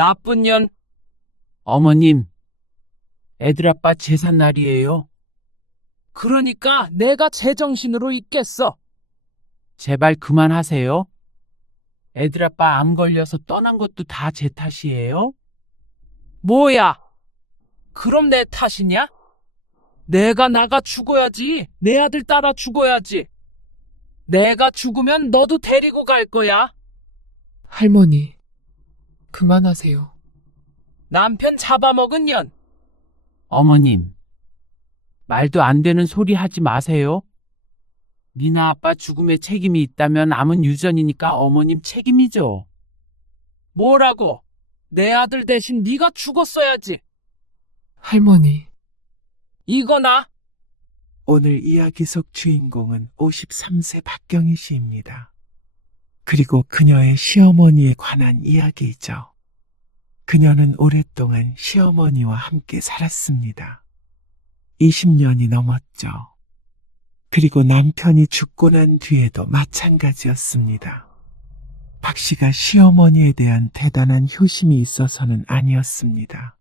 나쁜 년. 어머님, 애들 아빠 제삿날이에요. 그러니까 내가 제정신으로 있겠어. 제발 그만하세요. 애들 아빠 암 걸려서 떠난 것도 다 제 탓이에요? 뭐야? 그럼 내 탓이냐? 내가 나가 죽어야지. 내 아들 따라 죽어야지. 내가 죽으면 너도 데리고 갈 거야. 할머니, 그만하세요. 남편 잡아먹은 년. 어머님, 말도 안 되는 소리 하지 마세요. 니나 아빠 죽음에 책임이 있다면 암은 유전이니까 어머님 책임이죠. 뭐라고? 내 아들 대신 네가 죽었어야지. 할머니, 이거나. 오늘 이야기 속 주인공은 53세 박경희 씨입니다. 그리고 그녀의 시어머니에 관한 이야기이죠. 그녀는 오랫동안 시어머니와 함께 살았습니다. 20년이 넘었죠. 그리고 남편이 죽고 난 뒤에도 마찬가지였습니다. 박 씨가 시어머니에 대한 대단한 효심이 있어서는 아니었습니다.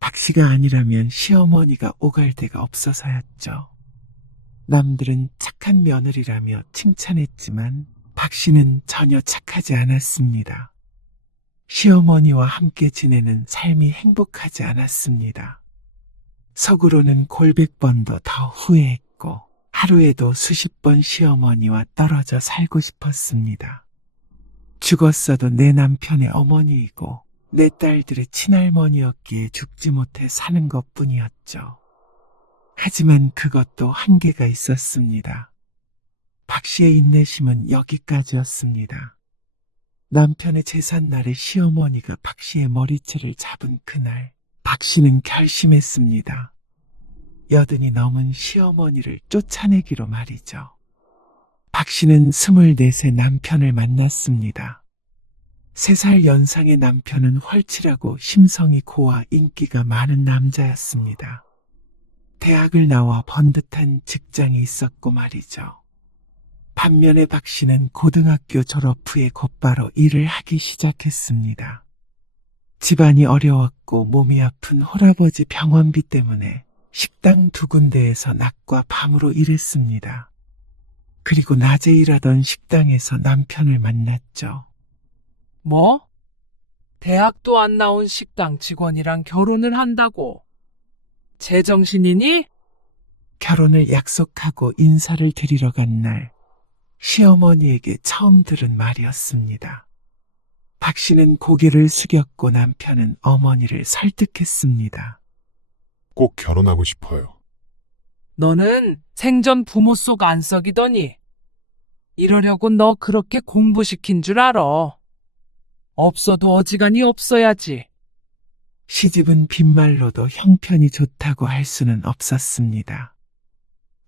박 씨가 아니라면 시어머니가 오갈 데가 없어서였죠. 남들은 착한 며느리라며 칭찬했지만 박 씨는 전혀 착하지 않았습니다. 시어머니와 함께 지내는 삶이 행복하지 않았습니다. 속으로는 골백 번도 더 후회했고 하루에도 수십 번 시어머니와 떨어져 살고 싶었습니다. 죽었어도 내 남편의 어머니이고 내 딸들의 친할머니였기에 죽지 못해 사는 것뿐이었죠. 하지만 그것도 한계가 있었습니다. 박 씨의 인내심은 여기까지였습니다. 남편의 제삿날에 시어머니가 박 씨의 머리채를 잡은 그날, 박 씨는 결심했습니다. 여든이 넘은 시어머니를 쫓아내기로 말이죠. 박 씨는 24세 남편을 만났습니다. 3살 연상의 남편은 헐칠하고 심성이 고와 인기가 많은 남자였습니다. 대학을 나와 번듯한 직장이 있었고 말이죠. 반면에 박 씨는 고등학교 졸업 후에 곧바로 일을 하기 시작했습니다. 집안이 어려웠고 몸이 아픈 홀아버지 병원비 때문에 식당 2군데에서 낮과 밤으로 일했습니다. 그리고 낮에 일하던 식당에서 남편을 만났죠. 뭐? 대학도 안 나온 식당 직원이랑 결혼을 한다고? 제정신이니? 결혼을 약속하고 인사를 드리러 간 날, 시어머니에게 처음 들은 말이었습니다. 박 씨는 고개를 숙였고 남편은 어머니를 설득했습니다. 꼭 결혼하고 싶어요. 너는 생전 부모 속 안 썩이더니 이러려고 너 그렇게 공부시킨 줄 알아. 없어도 어지간히 없어야지. 시집은 빈말로도 형편이 좋다고 할 수는 없었습니다.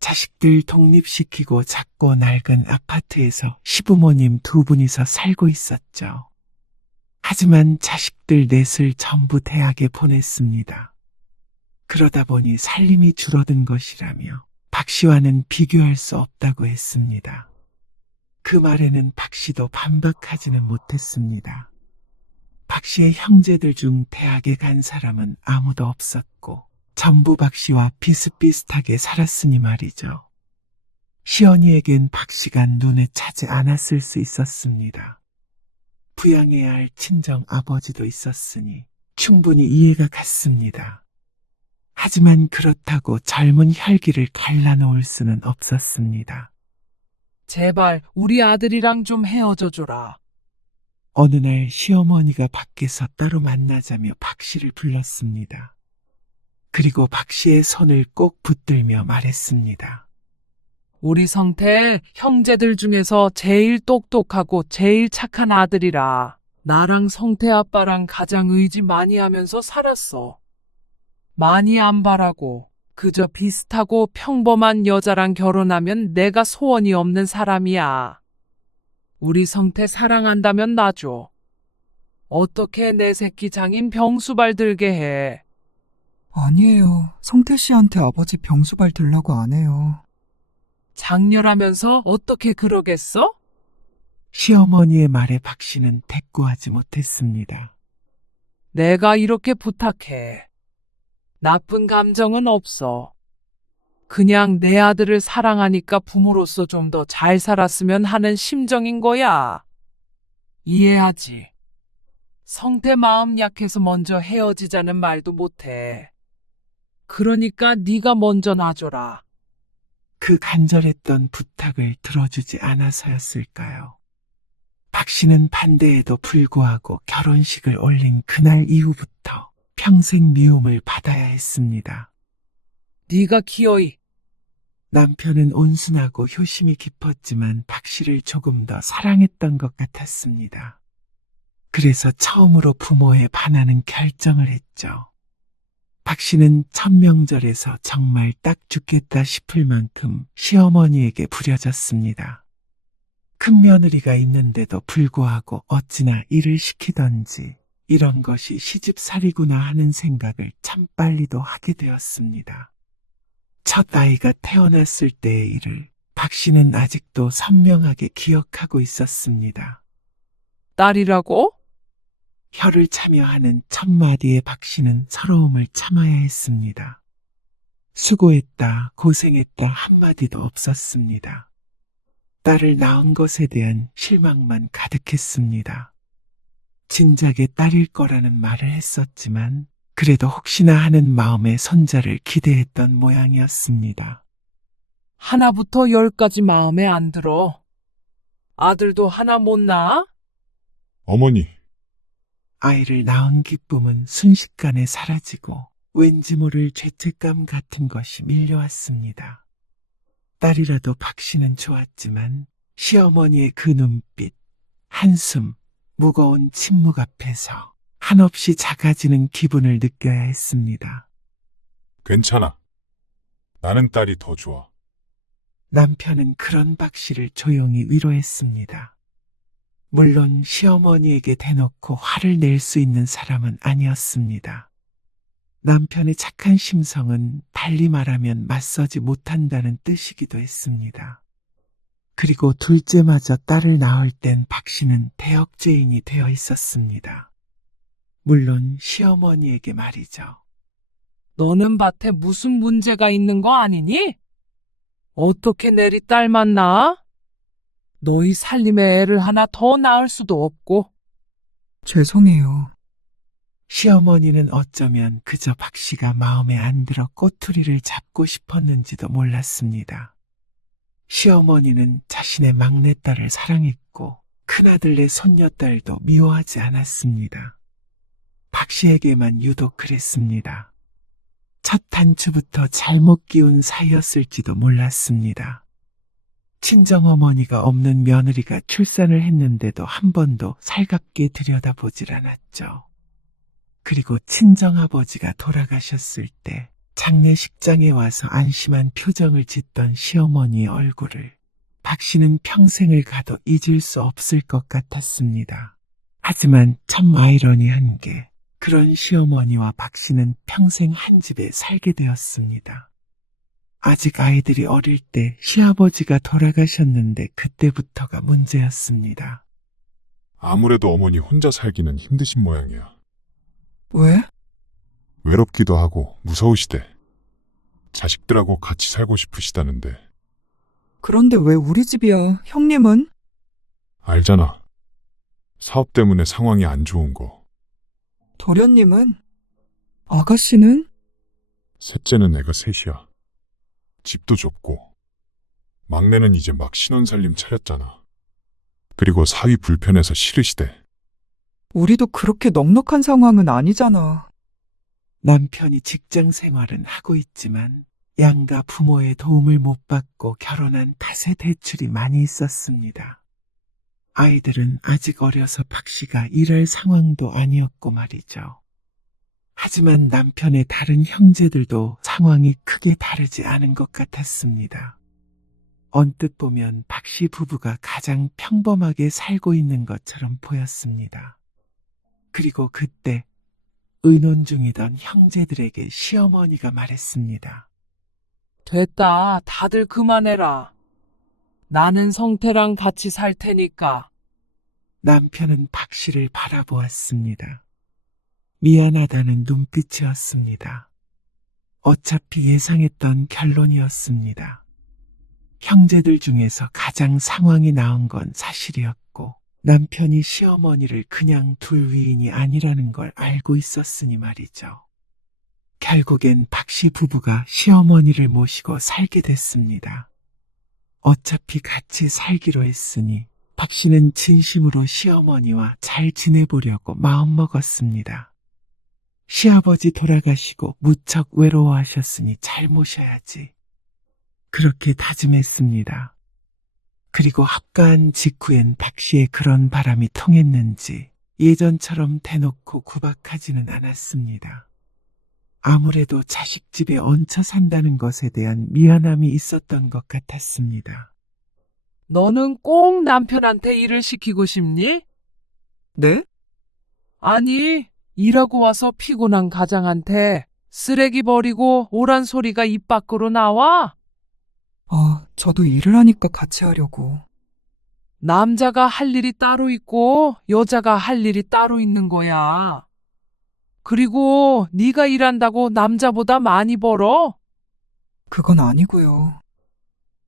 자식들 독립시키고 작고 낡은 아파트에서 시부모님 2분이서 살고 있었죠. 하지만 자식들 넷을 전부 대학에 보냈습니다. 그러다 보니 살림이 줄어든 것이라며 박 씨와는 비교할 수 없다고 했습니다. 그 말에는 박 씨도 반박하지는 못했습니다. 박 씨의 형제들 중 대학에 간 사람은 아무도 없었고 전부 박 씨와 비슷비슷하게 살았으니 말이죠. 시어니에겐 박 씨가 눈에 차지 않았을 수 있었습니다. 부양해야 할 친정 아버지도 있었으니 충분히 이해가 갔습니다. 하지만 그렇다고 젊은 혈기를 갈라놓을 수는 없었습니다. 제발 우리 아들이랑 좀 헤어져 줘라. 어느 날 시어머니가 밖에서 따로 만나자며 박 씨를 불렀습니다. 그리고 박 씨의 손을 꼭 붙들며 말했습니다. 우리 성태 형제들 중에서 제일 똑똑하고 제일 착한 아들이라. 나랑 성태 아빠랑 가장 의지 많이 하면서 살았어. 많이 안 바라고 그저 비슷하고 평범한 여자랑 결혼하면 내가 소원이 없는 사람이야. 우리 성태 사랑한다면 놔줘. 어떻게 내 새끼 장인 병수발 들게 해. 아니에요. 성태 씨한테 아버지 병수발 들라고 안 해요. 장렬하면서 어떻게 그러겠어? 시어머니의 말에 박 씨는 대꾸하지 못했습니다. 내가 이렇게 부탁해. 나쁜 감정은 없어. 그냥 내 아들을 사랑하니까 부모로서 좀 더 잘 살았으면 하는 심정인 거야. 이해하지? 성태 마음 약해서 먼저 헤어지자는 말도 못해. 그러니까 네가 먼저 놔줘라. 그 간절했던 부탁을 들어주지 않아서였을까요? 박 씨는 반대에도 불구하고 결혼식을 올린 그날 이후부터 평생 미움을 받아야 했습니다. 네가 기어이. 남편은 온순하고 효심이 깊었지만 박 씨를 조금 더 사랑했던 것 같았습니다. 그래서 처음으로 부모에 반하는 결정을 했죠. 박 씨는 첫 명절에서 정말 딱 죽겠다 싶을 만큼 시어머니에게 부려졌습니다. 큰 며느리가 있는데도 불구하고 어찌나 일을 시키던지 이런 것이 시집살이구나 하는 생각을 참 빨리도 하게 되었습니다. 첫 아이가 태어났을 때의 일을 박 씨는 아직도 선명하게 기억하고 있었습니다. 딸이라고? 혀를 차며 하는 첫 마디에 박 씨는 서러움을 참아야 했습니다. 수고했다, 고생했다 한마디도 없었습니다. 딸을 낳은 것에 대한 실망만 가득했습니다. 진작에 딸일 거라는 말을 했었지만 그래도 혹시나 하는 마음에 손자를 기대했던 모양이었습니다. 하나부터 열까지 마음에 안 들어. 아들도 하나 못 낳아? 어머니, 아이를 낳은 기쁨은 순식간에 사라지고 왠지 모를 죄책감 같은 것이 밀려왔습니다. 딸이라도 박 씨는 좋았지만 시어머니의 그 눈빛, 한숨, 무거운 침묵 앞에서 한없이 작아지는 기분을 느껴야 했습니다. 괜찮아. 나는 딸이 더 좋아. 남편은 그런 박 씨를 조용히 위로했습니다. 물론 시어머니에게 대놓고 화를 낼 수 있는 사람은 아니었습니다. 남편의 착한 심성은 달리 말하면 맞서지 못한다는 뜻이기도 했습니다. 그리고 둘째마저 딸을 낳을 땐 박 씨는 대역죄인이 되어 있었습니다. 물론 시어머니에게 말이죠. 너는 밭에 무슨 문제가 있는 거 아니니? 어떻게 내리 딸만 낳아? 너희 살림에 애를 하나 더 낳을 수도 없고. 죄송해요. 시어머니는 어쩌면 그저 박 씨가 마음에 안 들어 꼬투리를 잡고 싶었는지도 몰랐습니다. 시어머니는 자신의 막내딸을 사랑했고 큰아들네 손녀딸도 미워하지 않았습니다. 박 씨에게만 유독 그랬습니다. 첫 단추부터 잘못 끼운 사이였을지도 몰랐습니다. 친정어머니가 없는 며느리가 출산을 했는데도 한 번도 살갑게 들여다보질 않았죠. 그리고 친정아버지가 돌아가셨을 때 장례식장에 와서 안심한 표정을 짓던 시어머니의 얼굴을 박 씨는 평생을 가도 잊을 수 없을 것 같았습니다. 하지만 참 아이러니한 게 그런 시어머니와 박 씨는 평생 한 집에 살게 되었습니다. 아직 아이들이 어릴 때 시아버지가 돌아가셨는데 그때부터가 문제였습니다. 아무래도 어머니 혼자 살기는 힘드신 모양이야. 왜? 외롭기도 하고 무서우시대. 자식들하고 같이 살고 싶으시다는데. 그런데 왜 우리 집이야? 형님은? 알잖아. 사업 때문에 상황이 안 좋은 거. 도련님은? 아가씨는? 셋째는 애가 셋이야. 집도 좁고. 막내는 이제 막 신혼살림 차렸잖아. 그리고 사위 불편해서 싫으시대. 우리도 그렇게 넉넉한 상황은 아니잖아. 남편이 직장 생활은 하고 있지만 양가 부모의 도움을 못 받고 결혼한 탓에 대출이 많이 있었습니다. 아이들은 아직 어려서 박 씨가 일할 상황도 아니었고 말이죠. 하지만 남편의 다른 형제들도 상황이 크게 다르지 않은 것 같았습니다. 언뜻 보면 박 씨 부부가 가장 평범하게 살고 있는 것처럼 보였습니다. 그리고 그때 의논 중이던 형제들에게 시어머니가 말했습니다. 됐다. 다들 그만해라. 나는 성태랑 같이 살 테니까. 남편은 박 씨를 바라보았습니다. 미안하다는 눈빛이었습니다. 어차피 예상했던 결론이었습니다. 형제들 중에서 가장 상황이 나은 건 사실이었고, 남편이 시어머니를 그냥 둘 위인이 아니라는 걸 알고 있었으니 말이죠. 결국엔 박씨 부부가 시어머니를 모시고 살게 됐습니다. 어차피 같이 살기로 했으니 박씨는 진심으로 시어머니와 잘 지내보려고 마음먹었습니다. 시아버지 돌아가시고 무척 외로워하셨으니 잘 모셔야지. 그렇게 다짐했습니다. 그리고 합가한 직후엔 박씨의 그런 바람이 통했는지 예전처럼 대놓고 구박하지는 않았습니다. 아무래도 자식 집에 얹혀 산다는 것에 대한 미안함이 있었던 것 같았습니다. 너는 꼭 남편한테 일을 시키고 싶니? 네? 아니, 일하고 와서 피곤한 가장한테 쓰레기 버리고 오란 소리가 입 밖으로 나와? 저도 일을 하니까 같이 하려고. 남자가 할 일이 따로 있고 여자가 할 일이 따로 있는 거야. 그리고 네가 일한다고 남자보다 많이 벌어? 그건 아니고요.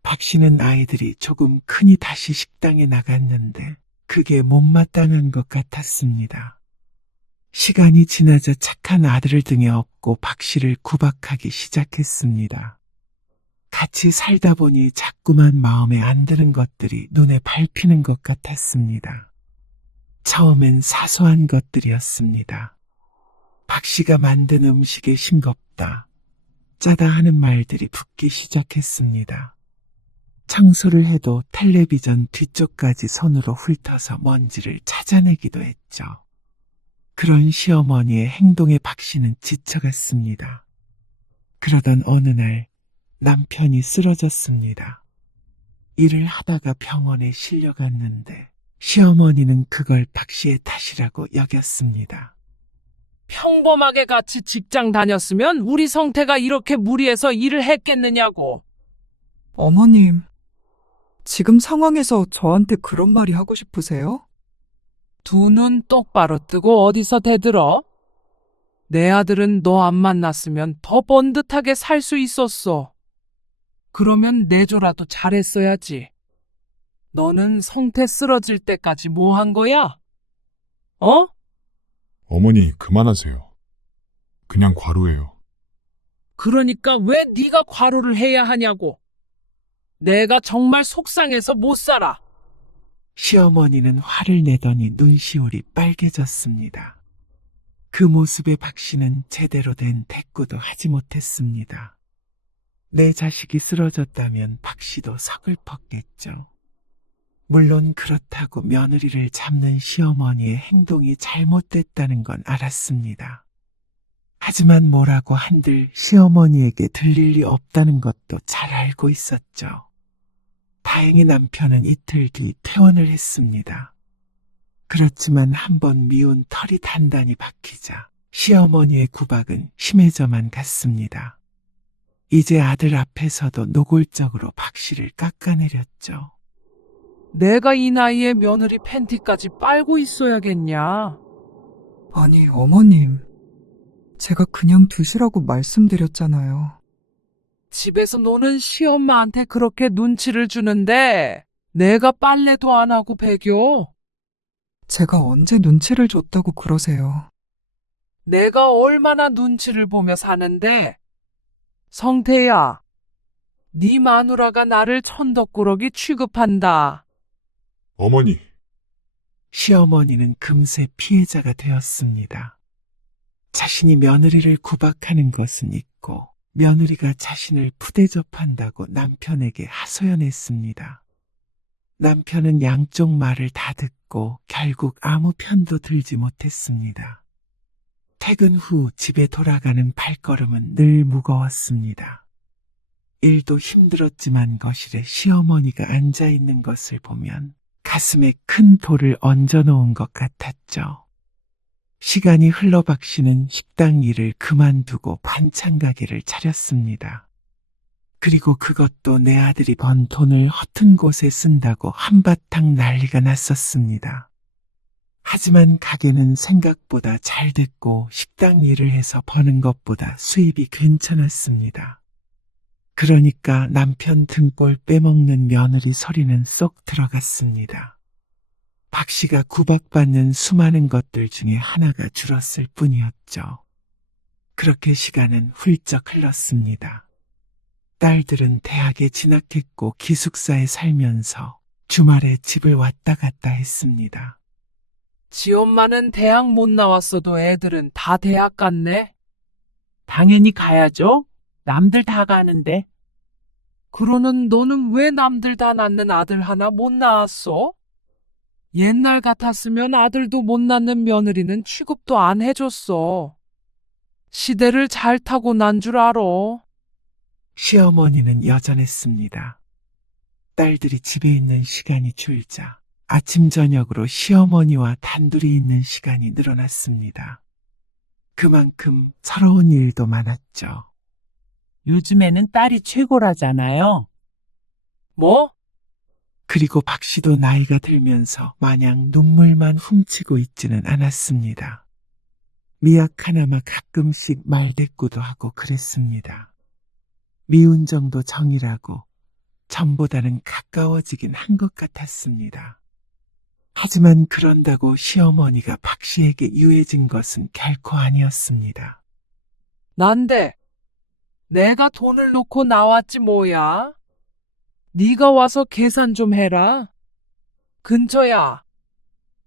박씨는 아이들이 조금 크니 다시 식당에 나갔는데 그게 못마땅한 것 같았습니다. 시간이 지나자 착한 아들을 등에 업고 박씨를 구박하기 시작했습니다. 같이 살다 보니 자꾸만 마음에 안 드는 것들이 눈에 밟히는 것 같았습니다. 처음엔 사소한 것들이었습니다. 박씨가 만든 음식에 싱겁다, 짜다 하는 말들이 붙기 시작했습니다. 청소를 해도 텔레비전 뒤쪽까지 손으로 훑어서 먼지를 찾아내기도 했죠. 그런 시어머니의 행동에 박씨는 지쳐갔습니다. 그러던 어느 날 남편이 쓰러졌습니다. 일을 하다가 병원에 실려갔는데 시어머니는 그걸 박씨의 탓이라고 여겼습니다. 평범하게 같이 직장 다녔으면 우리 성태가 이렇게 무리해서 일을 했겠느냐고. 어머님, 지금 상황에서 저한테 그런 말이 하고 싶으세요? 두 눈 똑바로 뜨고 어디서 대들어? 내 아들은 너 안 만났으면 더 번듯하게 살 수 있었어. 그러면 내조라도 잘했어야지. 너는 성태 쓰러질 때까지 뭐 한 거야? 어? 어머니, 그만하세요. 그냥 과로예요. 그러니까 왜 네가 과로를 해야 하냐고. 내가 정말 속상해서 못 살아. 시어머니는 화를 내더니 눈시울이 빨개졌습니다. 그 모습에 박씨는 제대로 된 대꾸도 하지 못했습니다. 내 자식이 쓰러졌다면 박씨도 서글펐겠죠. 물론 그렇다고 며느리를 잡는 시어머니의 행동이 잘못됐다는 건 알았습니다. 하지만 뭐라고 한들 시어머니에게 들릴 리 없다는 것도 잘 알고 있었죠. 다행히 남편은 이틀 뒤 퇴원을 했습니다. 그렇지만 한번 미운 털이 단단히 박히자 시어머니의 구박은 심해져만 갔습니다. 이제 아들 앞에서도 노골적으로 박씨를 깎아내렸죠. 내가 이 나이에 며느리 팬티까지 빨고 있어야겠냐? 아니, 어머님. 제가 그냥 두시라고 말씀드렸잖아요. 집에서 노는 시엄마한테 그렇게 눈치를 주는데 내가 빨래도 안 하고 배겨. 제가 언제 눈치를 줬다고 그러세요? 내가 얼마나 눈치를 보며 사는데. 성태야, 네 마누라가 나를 천덕꾸러기 취급한다. 어머니, 시어머니는 금세 피해자가 되었습니다. 자신이 며느리를 구박하는 것은 있고 며느리가 자신을 푸대접한다고 남편에게 하소연했습니다. 남편은 양쪽 말을 다 듣고 결국 아무 편도 들지 못했습니다. 퇴근 후 집에 돌아가는 발걸음은 늘 무거웠습니다. 일도 힘들었지만 거실에 시어머니가 앉아있는 것을 보면 가슴에 큰 돌을 얹어놓은 것 같았죠. 시간이 흘러 박씨는 식당 일을 그만두고 반찬 가게를 차렸습니다. 그리고 그것도 내 아들이 번 돈을 허튼 곳에 쓴다고 한바탕 난리가 났었습니다. 하지만 가게는 생각보다 잘 됐고 식당 일을 해서 버는 것보다 수입이 괜찮았습니다. 그러니까 남편 등골 빼먹는 며느리 소리는 쏙 들어갔습니다. 박 씨가 구박받는 수많은 것들 중에 하나가 줄었을 뿐이었죠. 그렇게 시간은 훌쩍 흘렀습니다. 딸들은 대학에 진학했고 기숙사에 살면서 주말에 집을 왔다 갔다 했습니다. 지 엄마는 대학 못 나왔어도 애들은 다 대학 갔네. 당연히 가야죠. 남들 다 가는데. 그러는 너는 왜 남들 다 낳는 아들 하나 못 낳았어? 옛날 같았으면 아들도 못 낳는 며느리는 취급도 안 해줬어. 시대를 잘 타고 난 줄 알아. 시어머니는 여전했습니다. 딸들이 집에 있는 시간이 줄자 아침 저녁으로 시어머니와 단둘이 있는 시간이 늘어났습니다. 그만큼 서러운 일도 많았죠. 요즘에는 딸이 최고라잖아요. 뭐? 그리고 박 씨도 나이가 들면서 마냥 눈물만 훔치고 있지는 않았습니다. 미약 하나마 가끔씩 말대꾸도 하고 그랬습니다. 미운 정도 정이라고 전보다는 가까워지긴 한 것 같았습니다. 하지만 그런다고 시어머니가 박 씨에게 유해진 것은 결코 아니었습니다. 난데 내가 돈을 놓고 나왔지 뭐야. 네가 와서 계산 좀 해라. 근처야.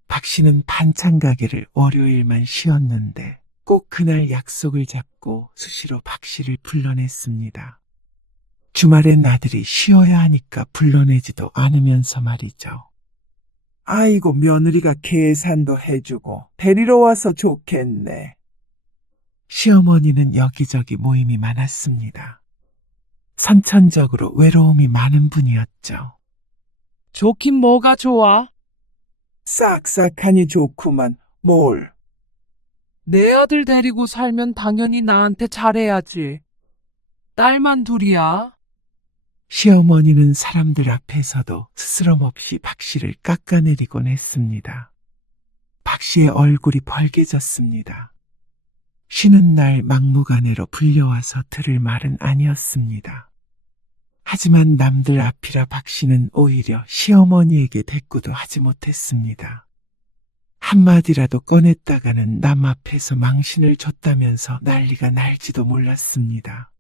박 씨는 반찬 가게를 월요일만 쉬었는데 꼭 그날 약속을 잡고 수시로 박 씨를 불러냈습니다. 주말엔 아들이 쉬어야 하니까 불러내지도 않으면서 말이죠. 아이고, 며느리가 계산도 해주고 데리러 와서 좋겠네. 시어머니는 여기저기 모임이 많았습니다. 선천적으로 외로움이 많은 분이었죠. 좋긴 뭐가 좋아? 싹싹하니 좋구만, 뭘. 내 아들 데리고 살면 당연히 나한테 잘해야지. 딸만 둘이야. 시어머니는 사람들 앞에서도 스스럼없이 박 씨를 깎아내리곤 했습니다. 박 씨의 얼굴이 벌개졌습니다. 쉬는 날 막무가내로 불려와서 들을 말은 아니었습니다. 하지만 남들 앞이라 박 씨는 오히려 시어머니에게 대꾸도 하지 못했습니다. 한마디라도 꺼냈다가는 남 앞에서 망신을 줬다면서 난리가 날지도 몰랐습니다.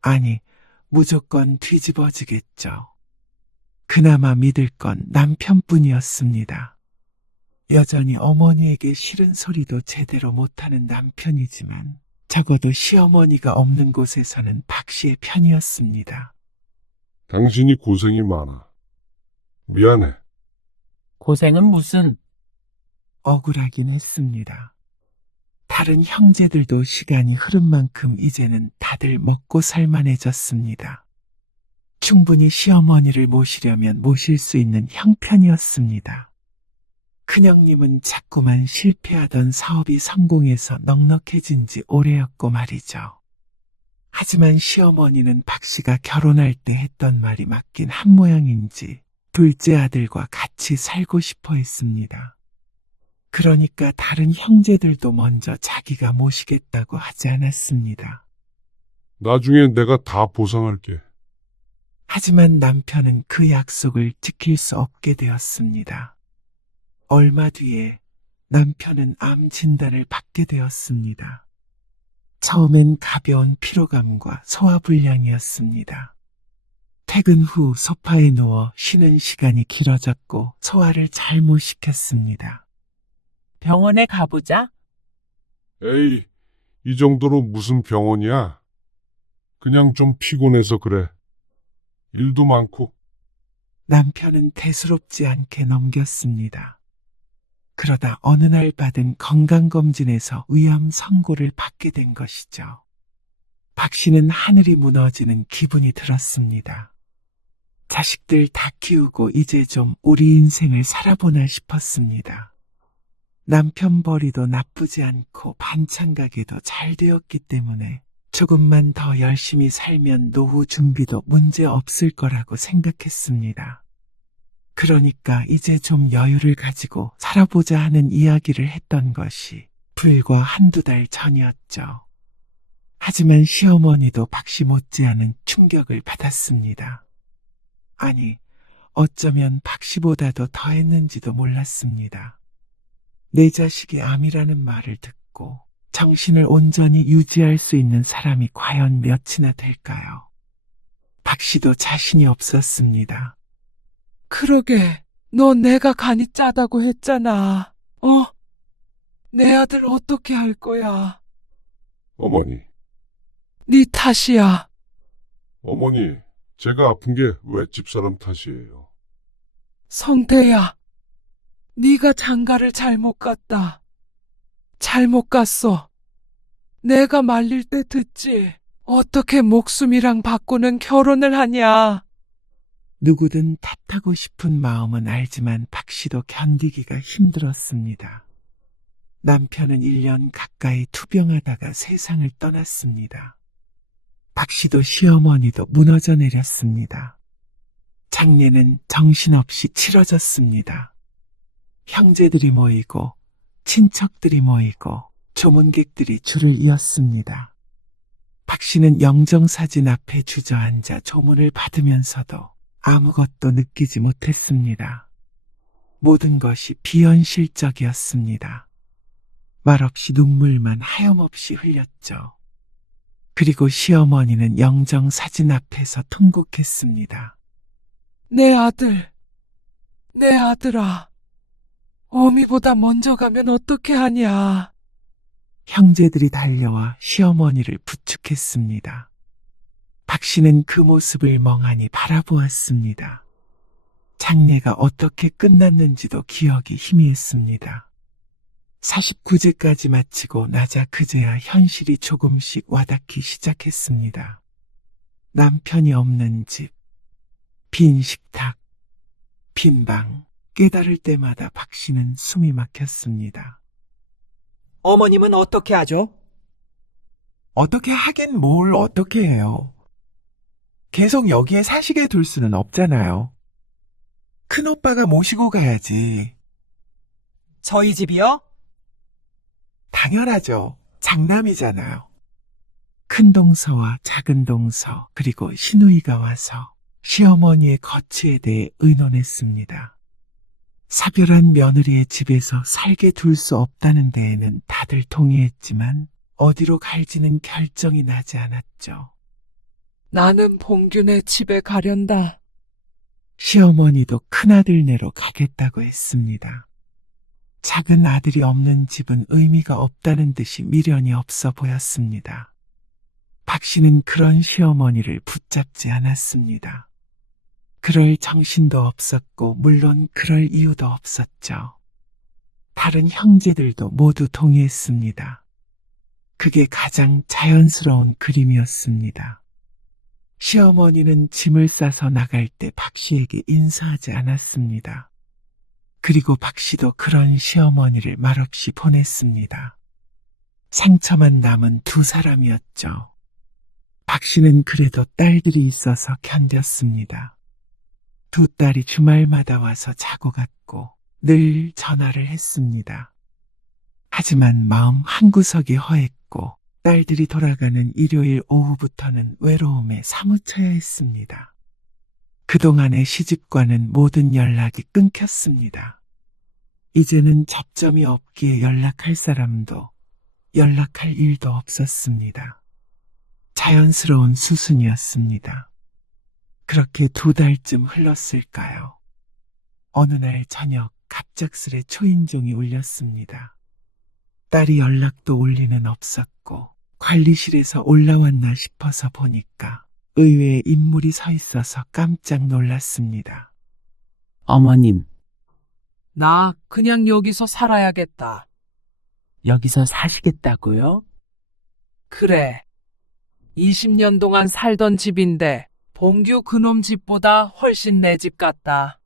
아니, 무조건 뒤집어지겠죠. 그나마 믿을 건 남편뿐이었습니다. 여전히 어머니에게 싫은 소리도 제대로 못하는 남편이지만 적어도 시어머니가 없는 곳에서는 박 씨의 편이었습니다. 당신이 고생이 많아. 미안해. 고생은 무슨. 억울하긴 했습니다. 다른 형제들도 시간이 흐른 만큼 이제는 다들 먹고 살만해졌습니다. 충분히 시어머니를 모시려면 모실 수 있는 형편이었습니다. 큰형님은 자꾸만 실패하던 사업이 성공해서 넉넉해진 지 오래였고 말이죠. 하지만 시어머니는 박 씨가 결혼할 때 했던 말이 맞긴 한 모양인지 둘째 아들과 같이 살고 싶어 했습니다. 그러니까 다른 형제들도 먼저 자기가 모시겠다고 하지 않았습니다. 나중에 내가 다 보상할게. 하지만 남편은 그 약속을 지킬 수 없게 되었습니다. 얼마 뒤에 남편은 암 진단을 받게 되었습니다. 처음엔 가벼운 피로감과 소화불량이었습니다. 퇴근 후 소파에 누워 쉬는 시간이 길어졌고 소화를 잘 못 시켰습니다. 병원에 가보자. 에이, 이 정도로 무슨 병원이야? 그냥 좀 피곤해서 그래. 일도 많고. 남편은 대수롭지 않게 넘겼습니다. 그러다 어느 날 받은 건강검진에서 위암 선고를 받게 된 것이죠. 박 씨는 하늘이 무너지는 기분이 들었습니다. 자식들 다 키우고 이제 좀 우리 인생을 살아보나 싶었습니다. 남편 벌이도 나쁘지 않고 반찬 가게도 잘 되었기 때문에 조금만 더 열심히 살면 노후 준비도 문제 없을 거라고 생각했습니다. 그러니까 이제 좀 여유를 가지고 살아보자 하는 이야기를 했던 것이 불과 한두 달 전이었죠. 하지만 시어머니도 박씨 못지않은 충격을 받았습니다. 아니, 어쩌면 박씨보다도 더했는지도 몰랐습니다. 내 자식이 암이라는 말을 듣고 정신을 온전히 유지할 수 있는 사람이 과연 몇이나 될까요? 박씨도 자신이 없었습니다. 그러게, 너 내가 간이 짜다고 했잖아. 내 아들 어떻게 할 거야? 어머니, 네 탓이야. 어머니, 제가 아픈 게 왜 집사람 탓이에요? 성태야, 네가 장가를 잘못 갔다. 잘못 갔어. 내가 말릴 때 듣지. 어떻게 목숨이랑 바꾸는 결혼을 하냐. 누구든 탓하고 싶은 마음은 알지만 박씨도 견디기가 힘들었습니다. 남편은 1년 가까이 투병하다가 세상을 떠났습니다. 박씨도 시어머니도 무너져 내렸습니다. 장례는 정신없이 치러졌습니다. 형제들이 모이고 친척들이 모이고 조문객들이 줄을 이었습니다. 박씨는 영정사진 앞에 주저앉아 조문을 받으면서도 아무것도 느끼지 못했습니다. 모든 것이 비현실적이었습니다. 말없이 눈물만 하염없이 흘렸죠. 그리고 시어머니는 영정사진 앞에서 통곡했습니다. 내 아들아. 어미보다 먼저 가면 어떻게 하냐. 형제들이 달려와 시어머니를 부축했습니다. 박씨는 그 모습을 멍하니 바라보았습니다. 장례가 어떻게 끝났는지도 기억이 희미했습니다. 49제까지 마치고 나자 그제야 현실이 조금씩 와닿기 시작했습니다. 남편이 없는 집, 빈 식탁, 빈 방, 깨달을 때마다 박씨는 숨이 막혔습니다. 어머님은 어떻게 하죠? 어떻게 하긴 뭘 어떻게 해요. 계속 여기에 사시게 둘 수는 없잖아요. 큰오빠가 모시고 가야지. 저희 집이요? 당연하죠. 장남이잖아요. 큰 동서와 작은 동서 그리고 시누이가 와서 시어머니의 거취에 대해 의논했습니다. 사별한 며느리의 집에서 살게 둘 수 없다는 데에는 다들 동의했지만 어디로 갈지는 결정이 나지 않았죠. 나는 봉균의 집에 가련다. 시어머니도 큰아들네로 가겠다고 했습니다. 작은 아들이 없는 집은 의미가 없다는 듯이 미련이 없어 보였습니다. 박씨는 그런 시어머니를 붙잡지 않았습니다. 그럴 정신도 없었고 물론 그럴 이유도 없었죠. 다른 형제들도 모두 동의했습니다. 그게 가장 자연스러운 그림이었습니다. 시어머니는 짐을 싸서 나갈 때 박씨에게 인사하지 않았습니다. 그리고 박씨도 그런 시어머니를 말없이 보냈습니다. 상처만 남은 두 사람이었죠. 박씨는 그래도 딸들이 있어서 견뎠습니다. 두 딸이 주말마다 와서 자고 갔고 늘 전화를 했습니다. 하지만 마음 한구석이 허했고 딸들이 돌아가는 일요일 오후부터는 외로움에 사무쳐야 했습니다. 그동안의 시집과는 모든 연락이 끊겼습니다. 이제는 접점이 없기에 연락할 사람도 연락할 일도 없었습니다. 자연스러운 수순이었습니다. 그렇게 2달쯤 흘렀을까요? 어느 날 저녁 갑작스레 초인종이 울렸습니다. 딸이 연락도 올 리는 없었고 관리실에서 올라왔나 싶어서 보니까 의외의 인물이 서 있어서 깜짝 놀랐습니다. 어머님, 나 그냥 여기서 살아야겠다. 여기서 사시겠다고요? 그래. 20년 동안 살던 집인데 봉규 그놈 집보다 훨씬 내 집 같다.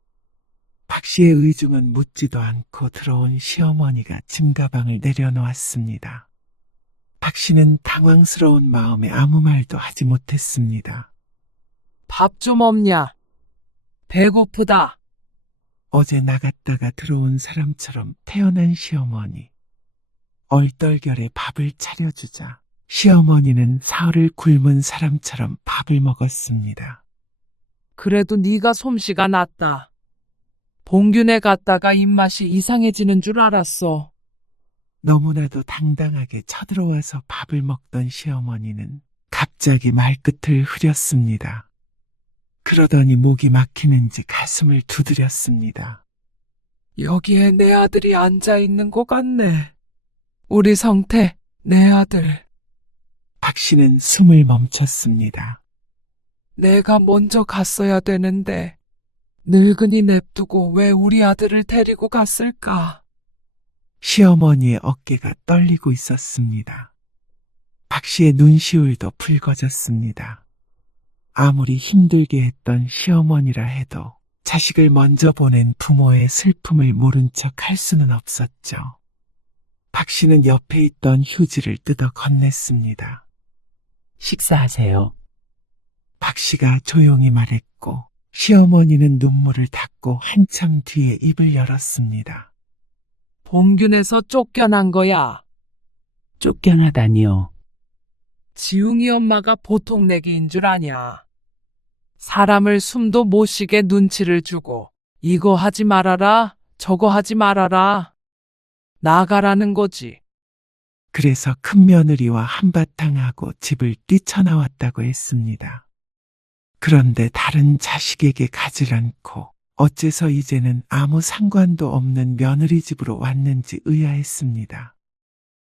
박씨의 의중은 묻지도 않고 들어온 시어머니가 짐가방을 내려놓았습니다. 박씨는 당황스러운 마음에 아무 말도 하지 못했습니다. 밥 좀 없냐? 배고프다. 어제 나갔다가 들어온 사람처럼 태어난 시어머니. 얼떨결에 밥을 차려주자 시어머니는 사흘을 굶은 사람처럼 밥을 먹었습니다. 그래도 네가 솜씨가 낫다. 봉균에 갔다가 입맛이 이상해지는 줄 알았어. 너무나도 당당하게 쳐들어와서 밥을 먹던 시어머니는 갑자기 말끝을 흐렸습니다. 그러더니 목이 막히는지 가슴을 두드렸습니다. 여기에 내 아들이 앉아 있는 것 같네. 우리 성태, 내 아들. 박 씨는 숨을 멈췄습니다. 내가 먼저 갔어야 되는데 늙은이 냅두고 왜 우리 아들을 데리고 갔을까? 시어머니의 어깨가 떨리고 있었습니다. 박 씨의 눈시울도 붉어졌습니다. 아무리 힘들게 했던 시어머니라 해도 자식을 먼저 보낸 부모의 슬픔을 모른 척 할 수는 없었죠. 박 씨는 옆에 있던 휴지를 뜯어 건넸습니다. 식사하세요. 박 씨가 조용히 말했고 시어머니는 눈물을 닦고 한참 뒤에 입을 열었습니다. 봉균에서 쫓겨난 거야. 쫓겨나다니요. 지웅이 엄마가 보통 내기인 줄 아냐. 사람을 숨도 못 쉬게 눈치를 주고 이거 하지 말아라, 저거 하지 말아라. 나가라는 거지. 그래서 큰 며느리와 한바탕하고 집을 뛰쳐나왔다고 했습니다. 그런데 다른 자식에게 가질 않고 어째서 이제는 아무 상관도 없는 며느리 집으로 왔는지 의아했습니다.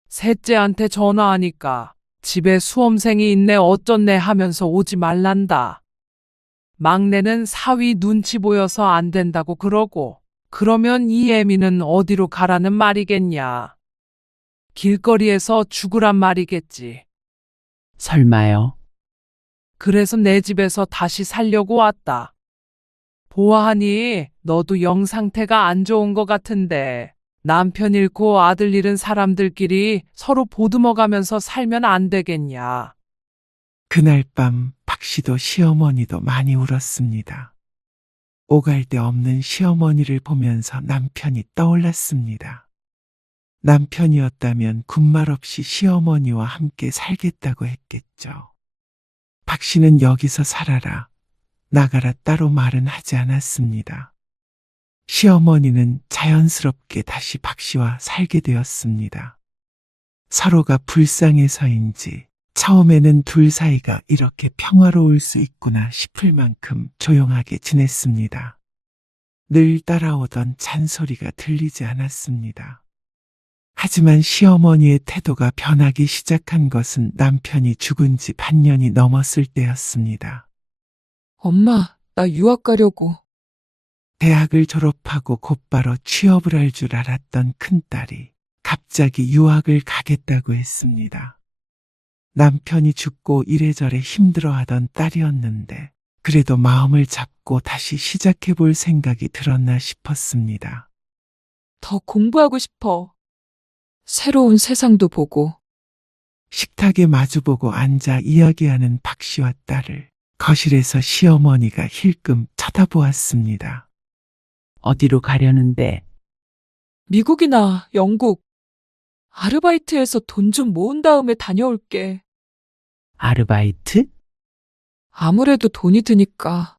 셋째한테 전화하니까 집에 수험생이 있네 어쩌네 하면서 오지 말란다. 막내는 사위 눈치 보여서 안 된다고 그러고 그러면 이 애미는 어디로 가라는 말이겠냐. 길거리에서 죽으란 말이겠지. 설마요. 그래서 내 집에서 다시 살려고 왔다. 보아하니 너도 영 상태가 안 좋은 것 같은데 남편 잃고 아들 잃은 사람들끼리 서로 보듬어가면서 살면 안 되겠냐. 그날 밤 박 씨도 시어머니도 많이 울었습니다. 오갈 데 없는 시어머니를 보면서 남편이 떠올랐습니다. 남편이었다면 군말 없이 시어머니와 함께 살겠다고 했겠죠. 박 씨는 여기서 살아라, 나가라 따로 말은 하지 않았습니다. 시어머니는 자연스럽게 다시 박 씨와 살게 되었습니다. 서로가 불쌍해서인지 처음에는 둘 사이가 이렇게 평화로울 수 있구나 싶을 만큼 조용하게 지냈습니다. 늘 따라오던 잔소리가 들리지 않았습니다. 하지만 시어머니의 태도가 변하기 시작한 것은 남편이 죽은 지 반년이 넘었을 때였습니다. 엄마, 나 유학 가려고. 대학을 졸업하고 곧바로 취업을 할 줄 알았던 큰딸이 갑자기 유학을 가겠다고 했습니다. 남편이 죽고 이래저래 힘들어하던 딸이었는데 그래도 마음을 잡고 다시 시작해 볼 생각이 들었나 싶었습니다. 더 공부하고 싶어. 새로운 세상도 보고. 식탁에 마주보고 앉아 이야기하는 박 씨와 딸을 거실에서 시어머니가 힐끔 쳐다보았습니다. 어디로 가려는데? 미국이나 영국. 아르바이트해서 돈 좀 모은 다음에 다녀올게. 아르바이트? 아무래도 돈이 드니까.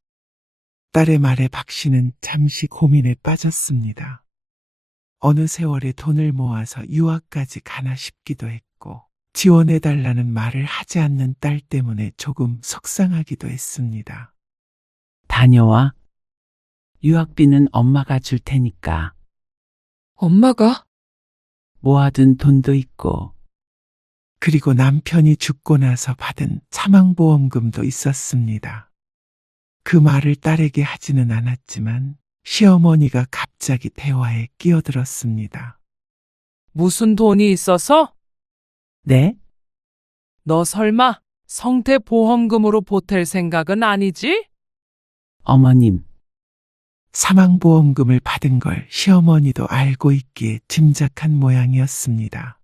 딸의 말에 박 씨는 잠시 고민에 빠졌습니다. 어느 세월에 돈을 모아서 유학까지 가나 싶기도 했고 지원해달라는 말을 하지 않는 딸 때문에 조금 속상하기도 했습니다. 다녀와. 유학비는 엄마가 줄 테니까. 엄마가? 모아둔 돈도 있고. 그리고 남편이 죽고 나서 받은 사망보험금도 있었습니다. 그 말을 딸에게 하지는 않았지만 시어머니가 갑자기 대화에 끼어들었습니다. 무슨 돈이 있어서? 네? 너 설마 성태 보험금으로 보탤 생각은 아니지? 어머님, 사망보험금을 받은 걸 시어머니도 알고 있기에 짐작한 모양이었습니다.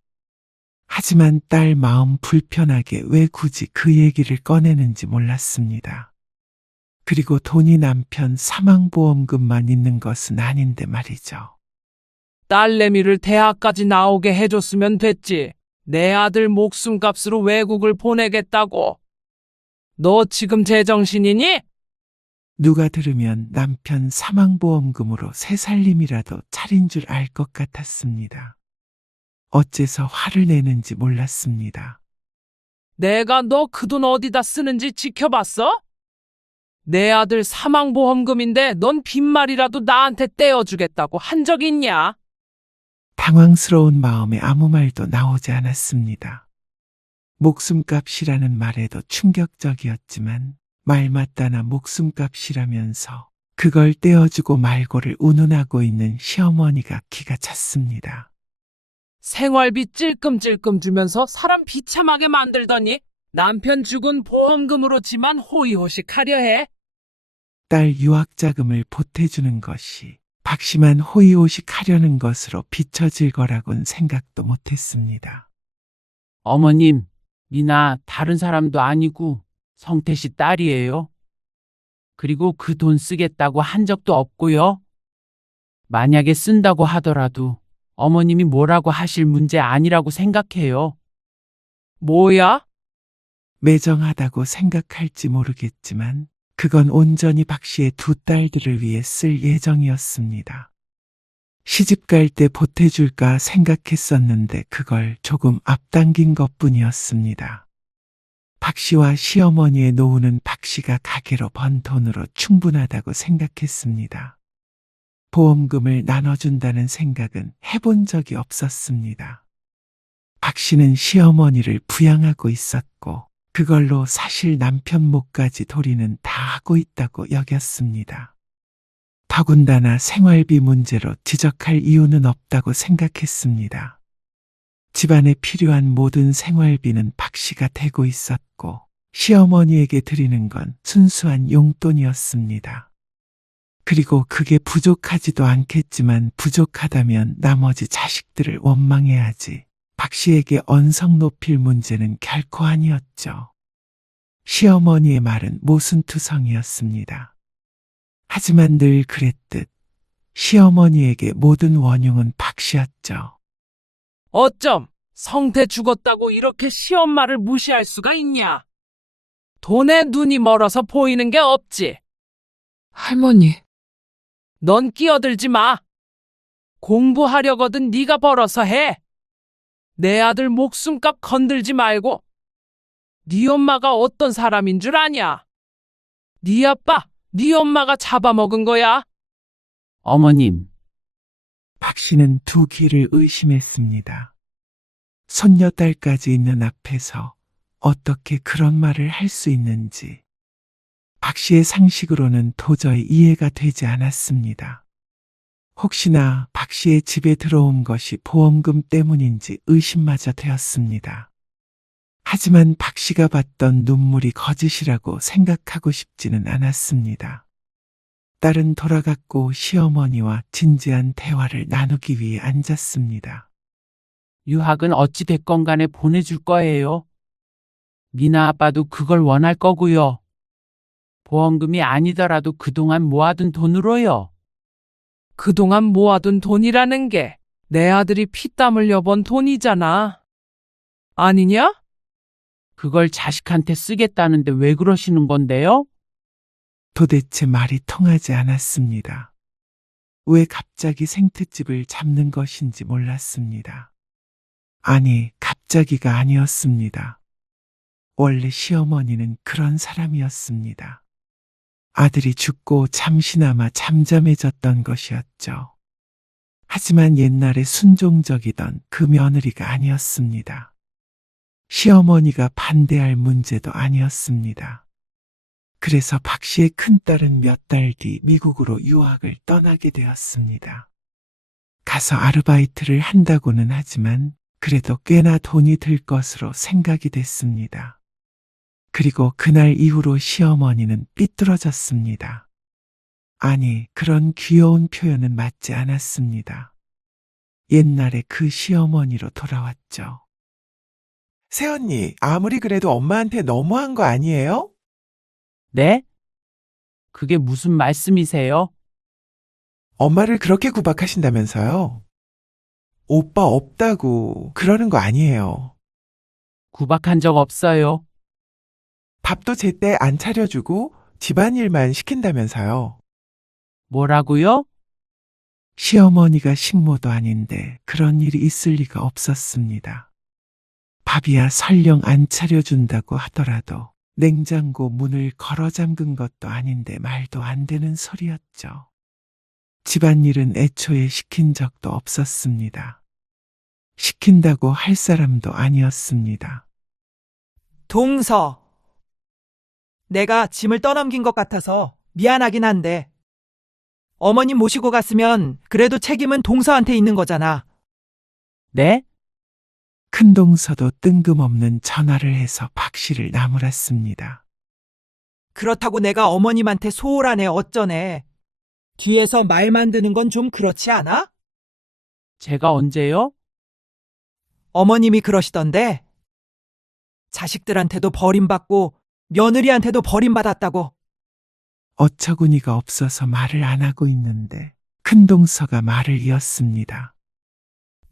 하지만 딸 마음 불편하게 왜 굳이 그 얘기를 꺼내는지 몰랐습니다. 그리고 돈이 남편 사망보험금만 있는 것은 아닌데 말이죠. 딸내미를 대학까지 나오게 해줬으면 됐지. 내 아들 목숨값으로 외국을 보내겠다고. 너 지금 제정신이니? 누가 들으면 남편 사망보험금으로 새 살림이라도 차린 줄 알 것 같았습니다. 어째서 화를 내는지 몰랐습니다. 내가 너 그 돈 어디다 쓰는지 지켜봤어? 내 아들 사망보험금인데 넌 빈말이라도 나한테 떼어주겠다고 한 적 있냐? 당황스러운 마음에 아무 말도 나오지 않았습니다. 목숨값이라는 말에도 충격적이었지만 말 맞다나 목숨값이라면서 그걸 떼어주고 말고를 운운하고 있는 시어머니가 기가 찼습니다. 생활비 찔끔찔끔 주면서 사람 비참하게 만들더니 남편 죽은 보험금으로지만 호의호식하려 해. 딸 유학자금을 보태주는 것이 박씨만 호의호식하려는 것으로 비춰질 거라곤 생각도 못했습니다. 어머님, 미나 다른 사람도 아니고 성태 씨 딸이에요. 그리고 그 돈 쓰겠다고 한 적도 없고요. 만약에 쓴다고 하더라도 어머님이 뭐라고 하실 문제 아니라고 생각해요. 뭐야? 매정하다고 생각할지 모르겠지만 그건 온전히 박씨의 두 딸들을 위해 쓸 예정이었습니다. 시집갈 때 보태줄까 생각했었는데 그걸 조금 앞당긴 것뿐이었습니다. 박씨와 시어머니의 노후는 박씨가 가게로 번 돈으로 충분하다고 생각했습니다. 보험금을 나눠준다는 생각은 해본 적이 없었습니다. 박씨는 시어머니를 부양하고 있었고 그걸로 사실 남편 몫까지 도리는 다 하고 있다고 여겼습니다. 더군다나 생활비 문제로 지적할 이유는 없다고 생각했습니다. 집안에 필요한 모든 생활비는 박씨가 대고 있었고 시어머니에게 드리는 건 순수한 용돈이었습니다. 그리고 그게 부족하지도 않겠지만 부족하다면 나머지 자식들을 원망해야지 박씨에게 언성 높일 문제는 결코 아니었죠. 시어머니의 말은 모순투성이었습니다. 하지만 늘 그랬듯 시어머니에게 모든 원흉은 박씨였죠. 어쩜 성태 죽었다고 이렇게 시엄마를 무시할 수가 있냐? 돈에 눈이 멀어서 보이는 게 없지. 할머니, 넌 끼어들지 마. 공부하려거든 네가 벌어서 해. 내 아들 목숨값 건들지 말고. 네 엄마가 어떤 사람인 줄 아냐? 네 아빠, 네 엄마가 잡아먹은 거야. 어머님, 박씨는 두 귀를 의심했습니다. 손녀딸까지 있는 앞에서 어떻게 그런 말을 할 수 있는지 박씨의 상식으로는 도저히 이해가 되지 않았습니다. 혹시나 박씨의 집에 들어온 것이 보험금 때문인지 의심마저 되었습니다. 하지만 박씨가 봤던 눈물이 거짓이라고 생각하고 싶지는 않았습니다. 딸은 돌아갔고 시어머니와 진지한 대화를 나누기 위해 앉았습니다. 유학은 어찌 됐건 간에 보내줄 거예요. 미나 아빠도 그걸 원할 거고요. 보험금이 아니더라도 그동안 모아둔 돈으로요. 그동안 모아둔 돈이라는 게 내 아들이 피땀 흘려 번 돈이잖아. 아니냐? 그걸 자식한테 쓰겠다는데 왜 그러시는 건데요? 도대체 말이 통하지 않았습니다. 왜 갑자기 생트집을 잡는 것인지 몰랐습니다. 아니, 갑자기가 아니었습니다. 원래 시어머니는 그런 사람이었습니다. 아들이 죽고 잠시나마 잠잠해졌던 것이었죠. 하지만 옛날에 순종적이던 그 며느리가 아니었습니다. 시어머니가 반대할 문제도 아니었습니다. 그래서 박씨의 큰딸은 몇 달 뒤 미국으로 유학을 떠나게 되었습니다. 가서 아르바이트를 한다고는 하지만 그래도 꽤나 돈이 들 것으로 생각이 됐습니다. 그리고 그날 이후로 시어머니는 삐뚤어졌습니다. 아니, 그런 귀여운 표현은 맞지 않았습니다. 옛날에 그 시어머니로 돌아왔죠. 새언니, 아무리 그래도 엄마한테 너무한 거 아니에요? 네? 그게 무슨 말씀이세요? 엄마를 그렇게 구박하신다면서요? 오빠 없다고 그러는 거 아니에요. 구박한 적 없어요. 밥도 제때 안 차려주고 집안일만 시킨다면서요. 뭐라고요? 시어머니가 식모도 아닌데 그런 일이 있을 리가 없었습니다. 밥이야 설령 안 차려준다고 하더라도 냉장고 문을 걸어 잠근 것도 아닌데 말도 안 되는 소리였죠. 집안일은 애초에 시킨 적도 없었습니다. 시킨다고 할 사람도 아니었습니다. 동서. 내가 짐을 떠넘긴 것 같아서 미안하긴 한데 어머님 모시고 갔으면 그래도 책임은 동서한테 있는 거잖아. 네? 큰동서도 뜬금없는 전화를 해서 박 씨를 나무랐습니다. 그렇다고 내가 어머님한테 소홀하네 어쩌네. 뒤에서 말 만드는 건 좀 그렇지 않아? 제가 언제요? 어머님이 그러시던데. 자식들한테도 버림받고 며느리한테도 버림받았다고. 어처구니가 없어서 말을 안 하고 있는데 큰동서가 말을 이었습니다.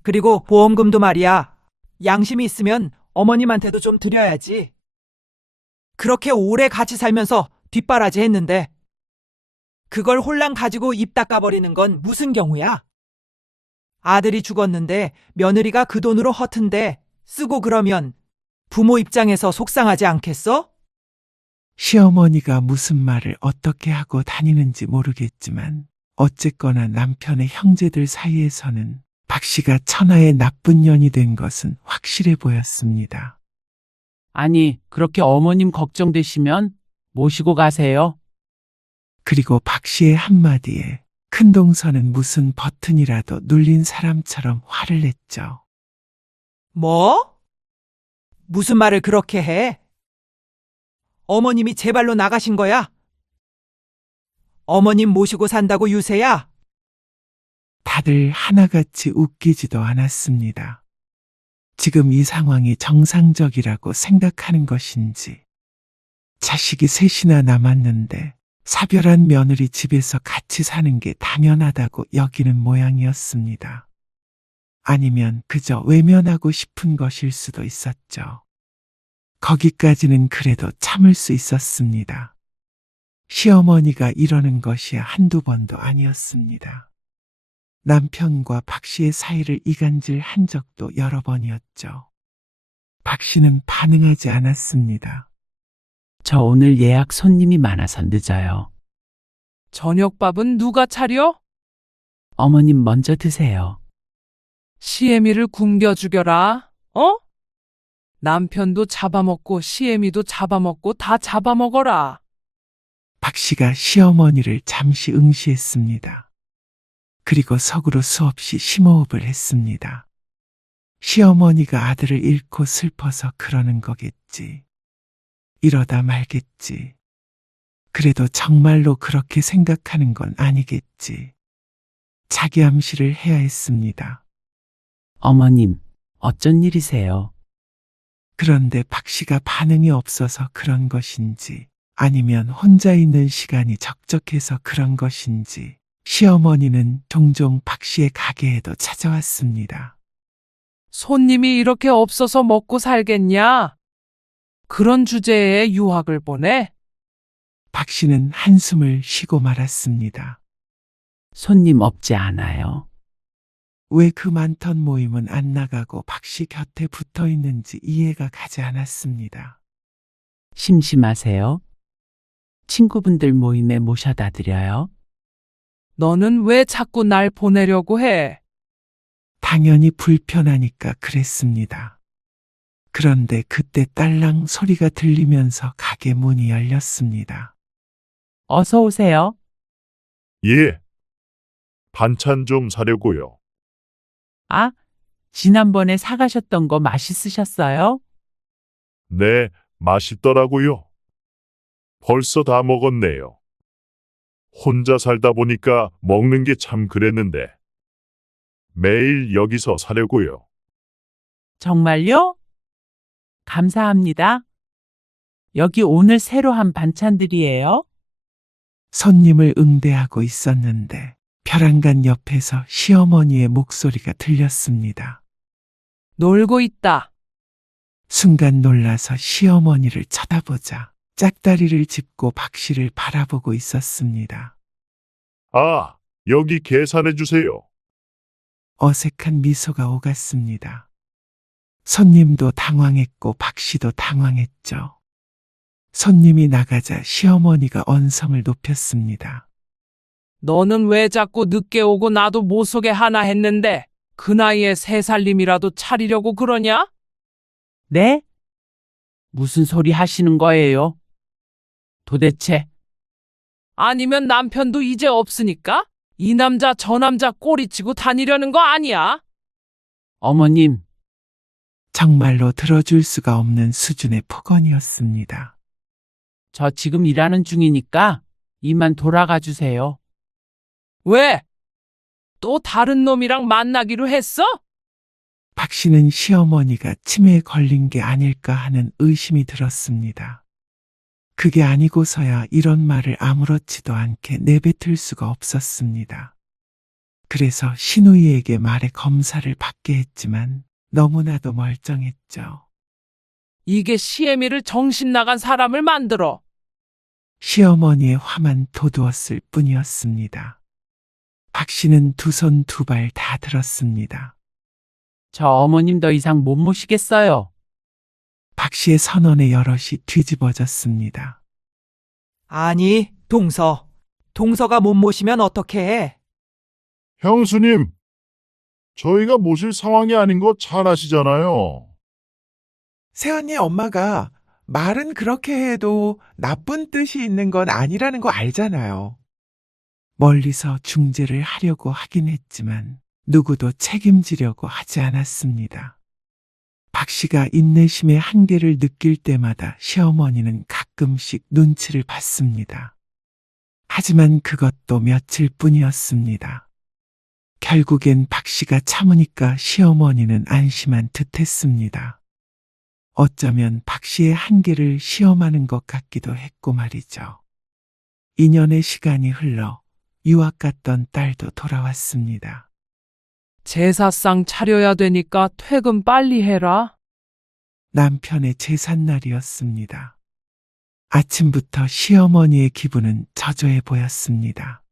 그리고 보험금도 말이야. 양심이 있으면 어머님한테도 좀 드려야지. 그렇게 오래 같이 살면서 뒷바라지 했는데 그걸 홀랑 가지고 입 닦아버리는 건 무슨 경우야? 아들이 죽었는데 며느리가 그 돈으로 허튼데 쓰고 그러면 부모 입장에서 속상하지 않겠어? 시어머니가 무슨 말을 어떻게 하고 다니는지 모르겠지만 어쨌거나 남편의 형제들 사이에서는 박 씨가 천하의 나쁜 년이 된 것은 확실해 보였습니다. 아니, 그렇게 어머님 걱정되시면 모시고 가세요. 그리고 박 씨의 한마디에 큰동서는 무슨 버튼이라도 눌린 사람처럼 화를 냈죠. 뭐? 무슨 말을 그렇게 해? 어머님이 제 발로 나가신 거야? 어머님 모시고 산다고 유세야? 다들 하나같이 웃기지도 않았습니다. 지금 이 상황이 정상적이라고 생각하는 것인지, 자식이 셋이나 남았는데 사별한 며느리 집에서 같이 사는 게 당연하다고 여기는 모양이었습니다. 아니면 그저 외면하고 싶은 것일 수도 있었죠. 거기까지는 그래도 참을 수 있었습니다. 시어머니가 이러는 것이 한두 번도 아니었습니다. 남편과 박 씨의 사이를 이간질한 적도 여러 번이었죠. 박 씨는 반응하지 않았습니다. 저 오늘 예약 손님이 많아서 늦어요. 저녁밥은 누가 차려? 어머님 먼저 드세요. 시애미를 굶겨 죽여라. 어? 남편도 잡아먹고 시애미도 잡아먹고 다 잡아먹어라. 박 씨가 시어머니를 잠시 응시했습니다. 그리고 속으로 수없이 심호흡을 했습니다. 시어머니가 아들을 잃고 슬퍼서 그러는 거겠지. 이러다 말겠지. 그래도 정말로 그렇게 생각하는 건 아니겠지. 자기 암시를 해야 했습니다. 어머님, 어쩐 일이세요? 그런데 박 씨가 반응이 없어서 그런 것인지, 아니면 혼자 있는 시간이 적적해서 그런 것인지, 시어머니는 종종 박 씨의 가게에도 찾아왔습니다. 손님이 이렇게 없어서 먹고 살겠냐? 그런 주제에 유학을 보내? 박 씨는 한숨을 쉬고 말았습니다. 손님 없지 않아요. 왜 그 많던 모임은 안 나가고 박 씨 곁에 붙어 있는지 이해가 가지 않았습니다. 심심하세요? 친구분들 모임에 모셔다 드려요. 너는 왜 자꾸 날 보내려고 해? 당연히 불편하니까 그랬습니다. 그런데 그때 딸랑 소리가 들리면서 가게 문이 열렸습니다. 어서 오세요. 예. 반찬 좀 사려고요. 아, 지난번에 사가셨던 거 맛있으셨어요? 네, 맛있더라고요. 벌써 다 먹었네요. 혼자 살다 보니까 먹는 게 참 그랬는데. 매일 여기서 사려고요. 정말요? 감사합니다. 여기 오늘 새로 한 반찬들이에요. 손님을 응대하고 있었는데 벼랑간 옆에서 시어머니의 목소리가 들렸습니다. 놀고 있다. 순간 놀라서 시어머니를 쳐다보자 짝다리를 짚고 박 씨를 바라보고 있었습니다. 아, 여기 계산해 주세요. 어색한 미소가 오갔습니다. 손님도 당황했고 박 씨도 당황했죠. 손님이 나가자 시어머니가 언성을 높였습니다. 너는 왜 자꾸 늦게 오고 나도 못 속에 하나 했는데 그 나이에 새 살림이라도 차리려고 그러냐? 네? 무슨 소리 하시는 거예요? 도대체 아니면 남편도 이제 없으니까 이 남자 저 남자 꼬리치고 다니려는 거 아니야? 어머님, 정말로 들어줄 수가 없는 수준의 폭언이었습니다. 저 지금 일하는 중이니까 이만 돌아가 주세요. 왜? 또 다른 놈이랑 만나기로 했어? 박 씨는 시어머니가 치매에 걸린 게 아닐까 하는 의심이 들었습니다. 그게 아니고서야 이런 말을 아무렇지도 않게 내뱉을 수가 없었습니다. 그래서 신우이에게 말해 검사를 받게 했지만 너무나도 멀쩡했죠. 이게 시애미를 정신 나간 사람을 만들어. 시어머니의 화만 돋우었을 뿐이었습니다. 박 씨는 두 손 두 발 다 들었습니다. 저 어머님 더 이상 못 모시겠어요. 박 씨의 선언에 여럿이 뒤집어졌습니다. 아니, 동서. 동서가 못 모시면 어떻게 해? 형수님, 저희가 모실 상황이 아닌 거 잘 아시잖아요. 새언니 엄마가 말은 그렇게 해도 나쁜 뜻이 있는 건 아니라는 거 알잖아요. 멀리서 중재를 하려고 하긴 했지만 누구도 책임지려고 하지 않았습니다. 박 씨가 인내심의 한계를 느낄 때마다 시어머니는 가끔씩 눈치를 봤습니다. 하지만 그것도 며칠 뿐이었습니다. 결국엔 박 씨가 참으니까 시어머니는 안심한 듯 했습니다. 어쩌면 박 씨의 한계를 시험하는 것 같기도 했고 말이죠. 2년의 시간이 흘러 유학 갔던 딸도 돌아왔습니다. 제사상 차려야 되니까 퇴근 빨리 해라. 남편의 제삿날이었습니다. 아침부터 시어머니의 기분은 저조해 보였습니다.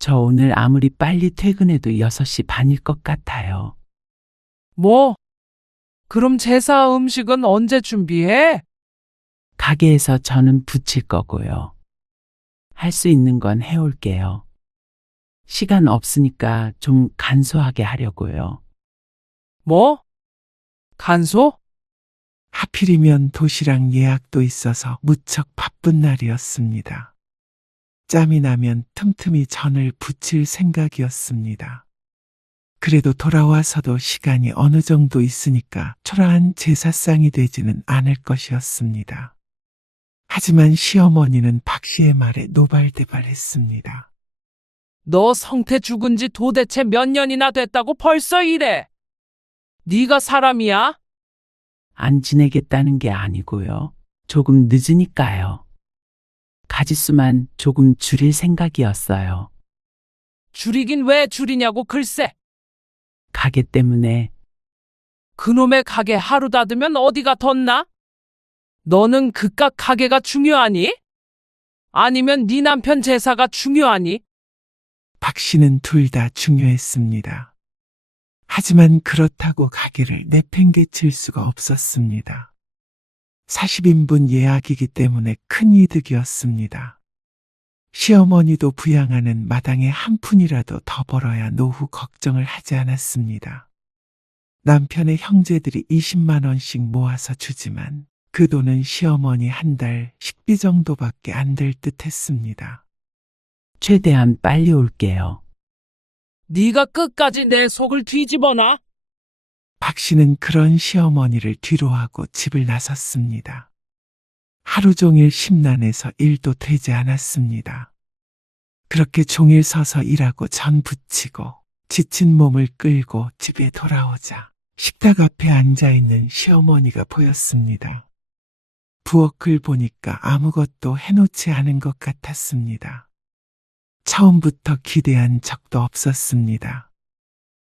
저 오늘 아무리 빨리 퇴근해도 6시 반일 것 같아요. 뭐? 그럼 제사 음식은 언제 준비해? 가게에서 저는 부칠 거고요. 할 수 있는 건 해올게요. 시간 없으니까 좀 간소하게 하려고요. 뭐? 간소? 하필이면 도시락 예약도 있어서 무척 바쁜 날이었습니다. 짬이 나면 틈틈이 전을 부칠 생각이었습니다. 그래도 돌아와서도 시간이 어느 정도 있으니까 초라한 제사상이 되지는 않을 것이었습니다. 하지만 시어머니는 박 씨의 말에 노발대발했습니다. 너 성태 죽은 지 도대체 몇 년이나 됐다고 벌써 이래? 네가 사람이야? 안 지내겠다는 게 아니고요. 조금 늦으니까요. 가짓수만 조금 줄일 생각이었어요. 줄이긴 왜 줄이냐고 글쎄. 가게 때문에. 그놈의 가게 하루 닫으면 어디가 덧나? 너는 그깟 가게가 중요하니? 아니면 네 남편 제사가 중요하니? 박 씨는 둘 다 중요했습니다. 하지만 그렇다고 가게를 내팽개칠 수가 없었습니다. 40인분 예약이기 때문에 큰 이득이었습니다. 시어머니도 부양하는 마당에 한 푼이라도 더 벌어야 노후 걱정을 하지 않았습니다. 남편의 형제들이 20만 원씩 모아서 주지만 그 돈은 시어머니 한 달 식비 정도밖에 안 될 듯 했습니다. 최대한 빨리 올게요. 네가 끝까지 내 속을 뒤집어놔? 박 씨는 그런 시어머니를 뒤로하고 집을 나섰습니다. 하루 종일 심란해서 일도 되지 않았습니다. 그렇게 종일 서서 일하고 전 부치고 지친 몸을 끌고 집에 돌아오자 식탁 앞에 앉아있는 시어머니가 보였습니다. 부엌을 보니까 아무것도 해놓지 않은 것 같았습니다. 처음부터 기대한 적도 없었습니다.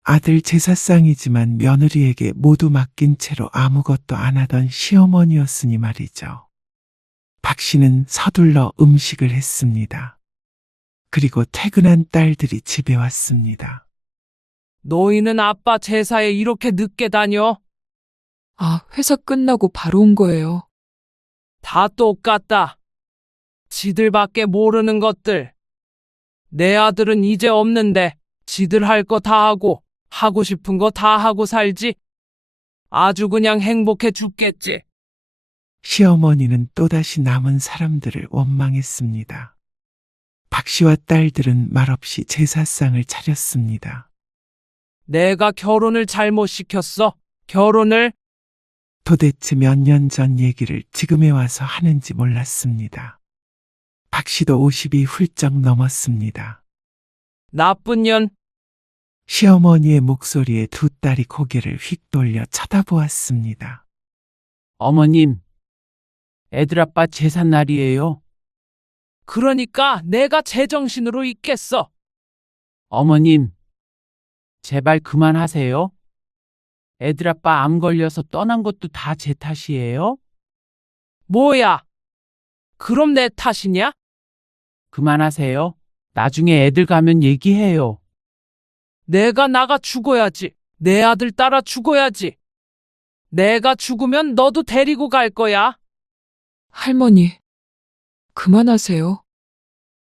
아들 제사상이지만 며느리에게 모두 맡긴 채로 아무것도 안 하던 시어머니였으니 말이죠. 박 씨는 서둘러 음식을 했습니다. 그리고 퇴근한 딸들이 집에 왔습니다. 너희는 아빠 제사에 이렇게 늦게 다녀? 아, 회사 끝나고 바로 온 거예요. 다 똑같다. 지들밖에 모르는 것들. 내 아들은 이제 없는데 지들 할 거 다 하고 싶은 거 다 하고 살지. 아주 그냥 행복해 죽겠지. 시어머니는 또다시 남은 사람들을 원망했습니다. 박 씨와 딸들은 말없이 제사상을 차렸습니다. 내가 결혼을 잘못 시켰어. 결혼을. 도대체 몇 년 전 얘기를 지금에 와서 하는지 몰랐습니다. 박 씨도 50이 훌쩍 넘었습니다. 나쁜 년. 시어머니의 목소리에 두 딸이 고개를 휙 돌려 쳐다보았습니다. 어머님, 애들 아빠 제삿날이에요. 그러니까 내가 제정신으로 있겠어. 어머님, 제발 그만하세요. 애들 아빠 암 걸려서 떠난 것도 다 제 탓이에요? 뭐야? 그럼 내 탓이냐? 그만하세요. 나중에 애들 가면 얘기해요. 내가 나가 죽어야지. 내 아들 따라 죽어야지. 내가 죽으면 너도 데리고 갈 거야. 할머니, 그만하세요.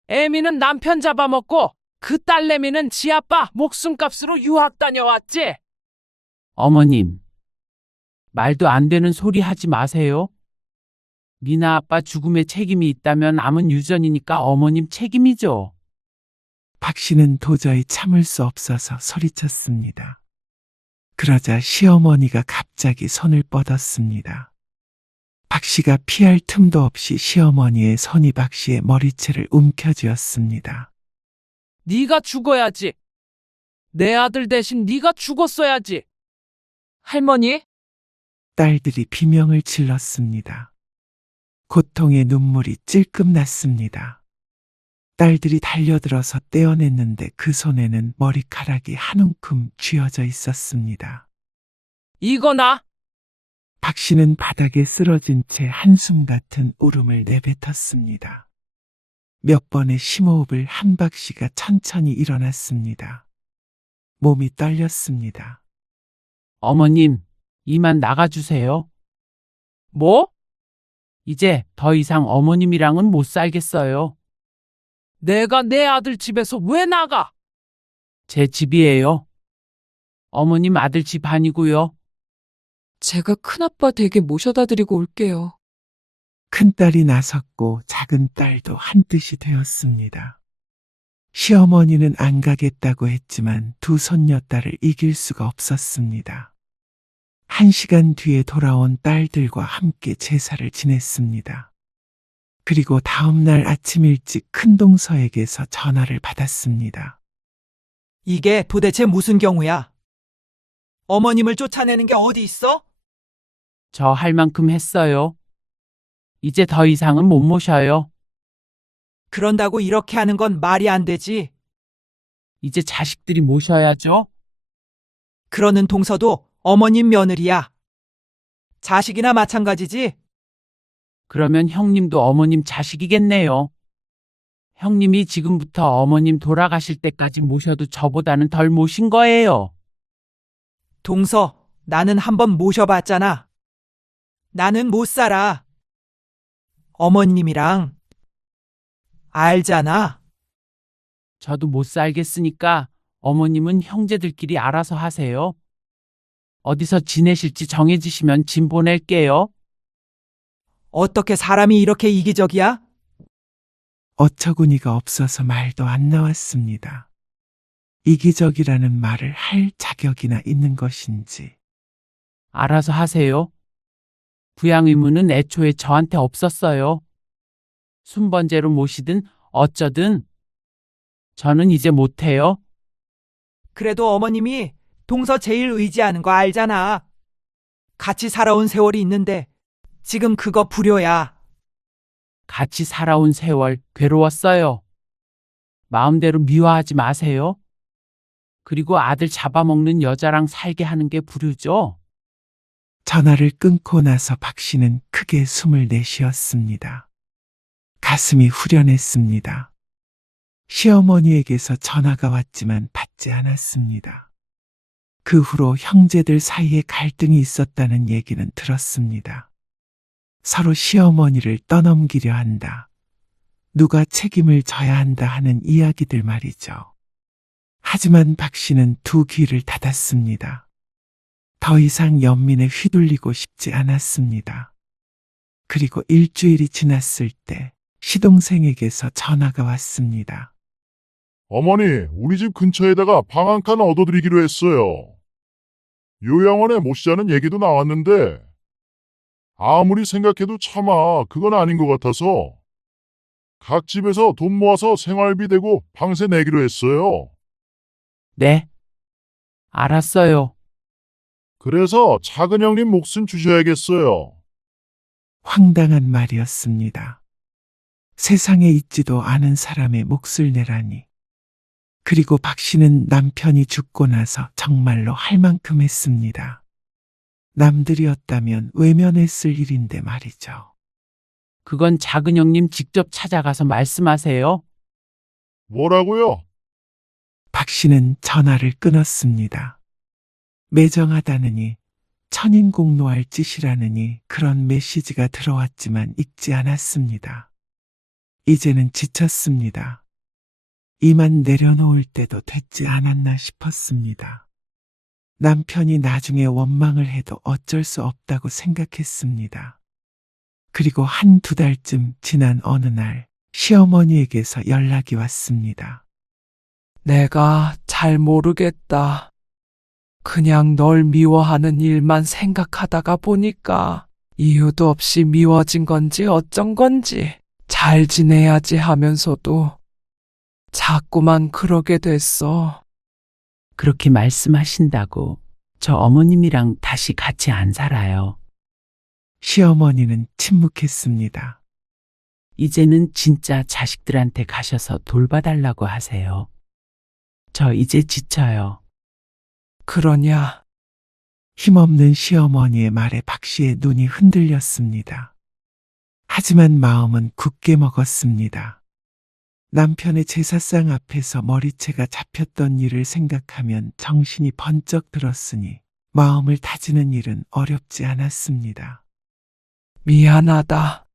애미는 남편 잡아먹고 그 딸내미는 지 아빠 목숨값으로 유학 다녀왔지. 어머님, 말도 안 되는 소리 하지 마세요. 미나 아빠 죽음에 책임이 있다면 암은 유전이니까 어머님 책임이죠. 박 씨는 도저히 참을 수 없어서 소리쳤습니다. 그러자 시어머니가 갑자기 손을 뻗었습니다. 박 씨가 피할 틈도 없이 시어머니의 손이 박 씨의 머리채를 움켜쥐었습니다. 네가 죽어야지. 내 아들 대신 네가 죽었어야지. 할머니? 딸들이 비명을 질렀습니다. 고통의 눈물이 찔끔 났습니다. 딸들이 달려들어서 떼어냈는데 그 손에는 머리카락이 한 움큼 쥐어져 있었습니다. 이거나. 박 씨는 바닥에 쓰러진 채 한숨 같은 울음을 내뱉었습니다. 몇 번의 심호흡을 한 박 씨가 천천히 일어났습니다. 몸이 떨렸습니다. 어머님, 이만 나가주세요. 뭐? 이제 더 이상 어머님이랑은 못 살겠어요. 내가 내 아들 집에서 왜 나가? 제 집이에요. 어머님 아들 집 아니고요. 제가 큰아빠 댁에 모셔다 드리고 올게요. 큰딸이 나섰고 작은 딸도 한뜻이 되었습니다. 시어머니는 안 가겠다고 했지만 두 손녀딸을 이길 수가 없었습니다. 1시간 뒤에 돌아온 딸들과 함께 제사를 지냈습니다. 그리고 다음날 아침 일찍 큰동서에게서 전화를 받았습니다. 이게 도대체 무슨 경우야? 어머님을 쫓아내는 게 어디 있어? 저 할 만큼 했어요. 이제 더 이상은 못 모셔요. 그런다고 이렇게 하는 건 말이 안 되지. 이제 자식들이 모셔야죠. 그러는 동서도 어머님 며느리야. 자식이나 마찬가지지. 그러면 형님도 어머님 자식이겠네요. 형님이 지금부터 어머님 돌아가실 때까지 모셔도 저보다는 덜 모신 거예요. 동서, 나는 한번 모셔봤잖아. 나는 못 살아. 어머님이랑. 알잖아. 저도 못 살겠으니까 어머님은 형제들끼리 알아서 하세요. 어디서 지내실지 정해지시면 짐 보낼게요. 어떻게 사람이 이렇게 이기적이야? 어처구니가 없어서 말도 안 나왔습니다. 이기적이라는 말을 할 자격이나 있는 것인지. 알아서 하세요. 부양 의무는 애초에 저한테 없었어요. 순번제로 모시든 어쩌든 저는 이제 못해요. 그래도 어머님이 동서 제일 의지하는 거 알잖아. 같이 살아온 세월이 있는데 지금 그거 불효야. 같이 살아온 세월 괴로웠어요. 마음대로 미워하지 마세요. 그리고 아들 잡아먹는 여자랑 살게 하는 게 불효죠. 전화를 끊고 나서 박 씨는 크게 숨을 내쉬었습니다. 가슴이 후련했습니다. 시어머니에게서 전화가 왔지만 받지 않았습니다. 그 후로 형제들 사이에 갈등이 있었다는 얘기는 들었습니다. 서로 시어머니를 떠넘기려 한다. 누가 책임을 져야 한다 하는 이야기들 말이죠. 하지만 박 씨는 두 귀를 닫았습니다. 더 이상 연민에 휘둘리고 싶지 않았습니다. 그리고 일주일이 지났을 때 시동생에게서 전화가 왔습니다. 어머니, 우리 집 근처에다가 방 한 칸 얻어드리기로 했어요. 요양원에 모시자는 얘기도 나왔는데 아무리 생각해도 차마 그건 아닌 것 같아서 각 집에서 돈 모아서 생활비 대고 방세 내기로 했어요. 네. 알았어요. 그래서 작은 형님 몫은 주셔야겠어요. 황당한 말이었습니다. 세상에 있지도 않은 사람의 몫을 내라니. 그리고 박 씨는 남편이 죽고 나서 정말로 할 만큼 했습니다. 남들이었다면 외면했을 일인데 말이죠. 그건 작은 형님 직접 찾아가서 말씀하세요. 뭐라고요? 박 씨는 전화를 끊었습니다. 매정하다느니 천인공노할 짓이라느니 그런 메시지가 들어왔지만 읽지 않았습니다. 이제는 지쳤습니다. 이만 내려놓을 때도 됐지 않았나 싶었습니다. 남편이 나중에 원망을 해도 어쩔 수 없다고 생각했습니다. 그리고 한두 달쯤 지난 어느 날 시어머니에게서 연락이 왔습니다. 내가 잘 모르겠다. 그냥 널 미워하는 일만 생각하다가 보니까 이유도 없이 미워진 건지 어쩐 건지 잘 지내야지 하면서도 자꾸만 그러게 됐어. 그렇게 말씀하신다고 저 어머님이랑 다시 같이 안 살아요. 시어머니는 침묵했습니다. 이제는 진짜 자식들한테 가셔서 돌봐달라고 하세요. 저 이제 지쳐요. 그러냐? 힘없는 시어머니의 말에 박 씨의 눈이 흔들렸습니다. 하지만 마음은 굳게 먹었습니다. 남편의 제사상 앞에서 머리채가 잡혔던 일을 생각하면 정신이 번쩍 들었으니 마음을 다지는 일은 어렵지 않았습니다. 미안하다.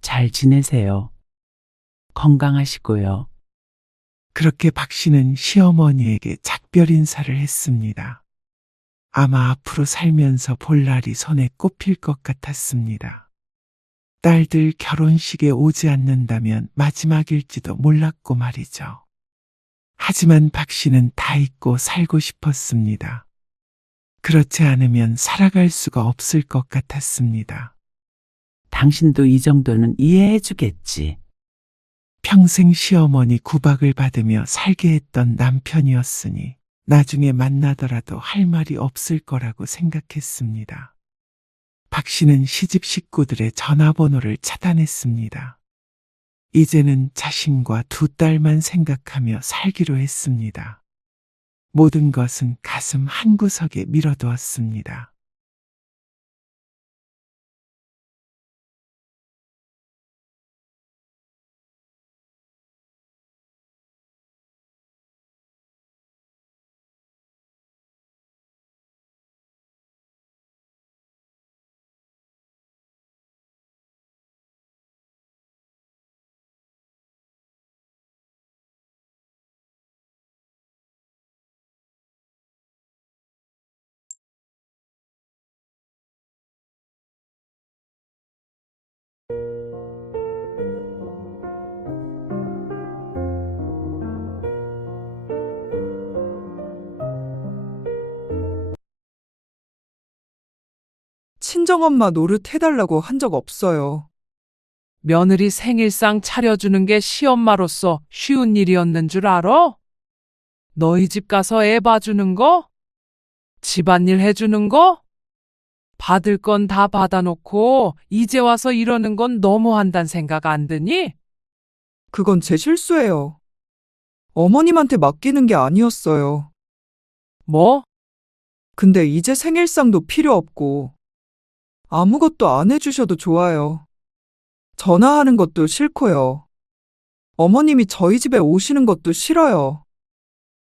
잘 지내세요. 건강하시고요. 그렇게 박 씨는 시어머니에게 작별 인사를 했습니다. 아마 앞으로 살면서 볼 날이 손에 꼽힐 것 같았습니다. 딸들 결혼식에 오지 않는다면 마지막일지도 몰랐고 말이죠. 하지만 박 씨는 다 잊고 살고 싶었습니다. 그렇지 않으면 살아갈 수가 없을 것 같았습니다. 당신도 이 정도는 이해해 주겠지. 평생 시어머니 구박을 받으며 살게 했던 남편이었으니 나중에 만나더라도 할 말이 없을 거라고 생각했습니다. 박 씨는 시집 식구들의 전화번호를 차단했습니다. 이제는 자신과 두 딸만 생각하며 살기로 했습니다. 모든 것은 가슴 한구석에 밀어두었습니다. 친정엄마 노릇 해달라고 한 적 없어요. 며느리 생일상 차려주는 게 시엄마로서 쉬운 일이었는 줄 알아? 너희 집 가서 애 봐주는 거? 집안일 해주는 거? 받을 건 다 받아놓고 이제 와서 이러는 건 너무한단 생각 안 드니? 그건 제 실수예요. 어머님한테 맡기는 게 아니었어요. 뭐? 근데 이제 생일상도 필요 없고 아무것도 안 해주셔도 좋아요. 전화하는 것도 싫고요. 어머님이 저희 집에 오시는 것도 싫어요.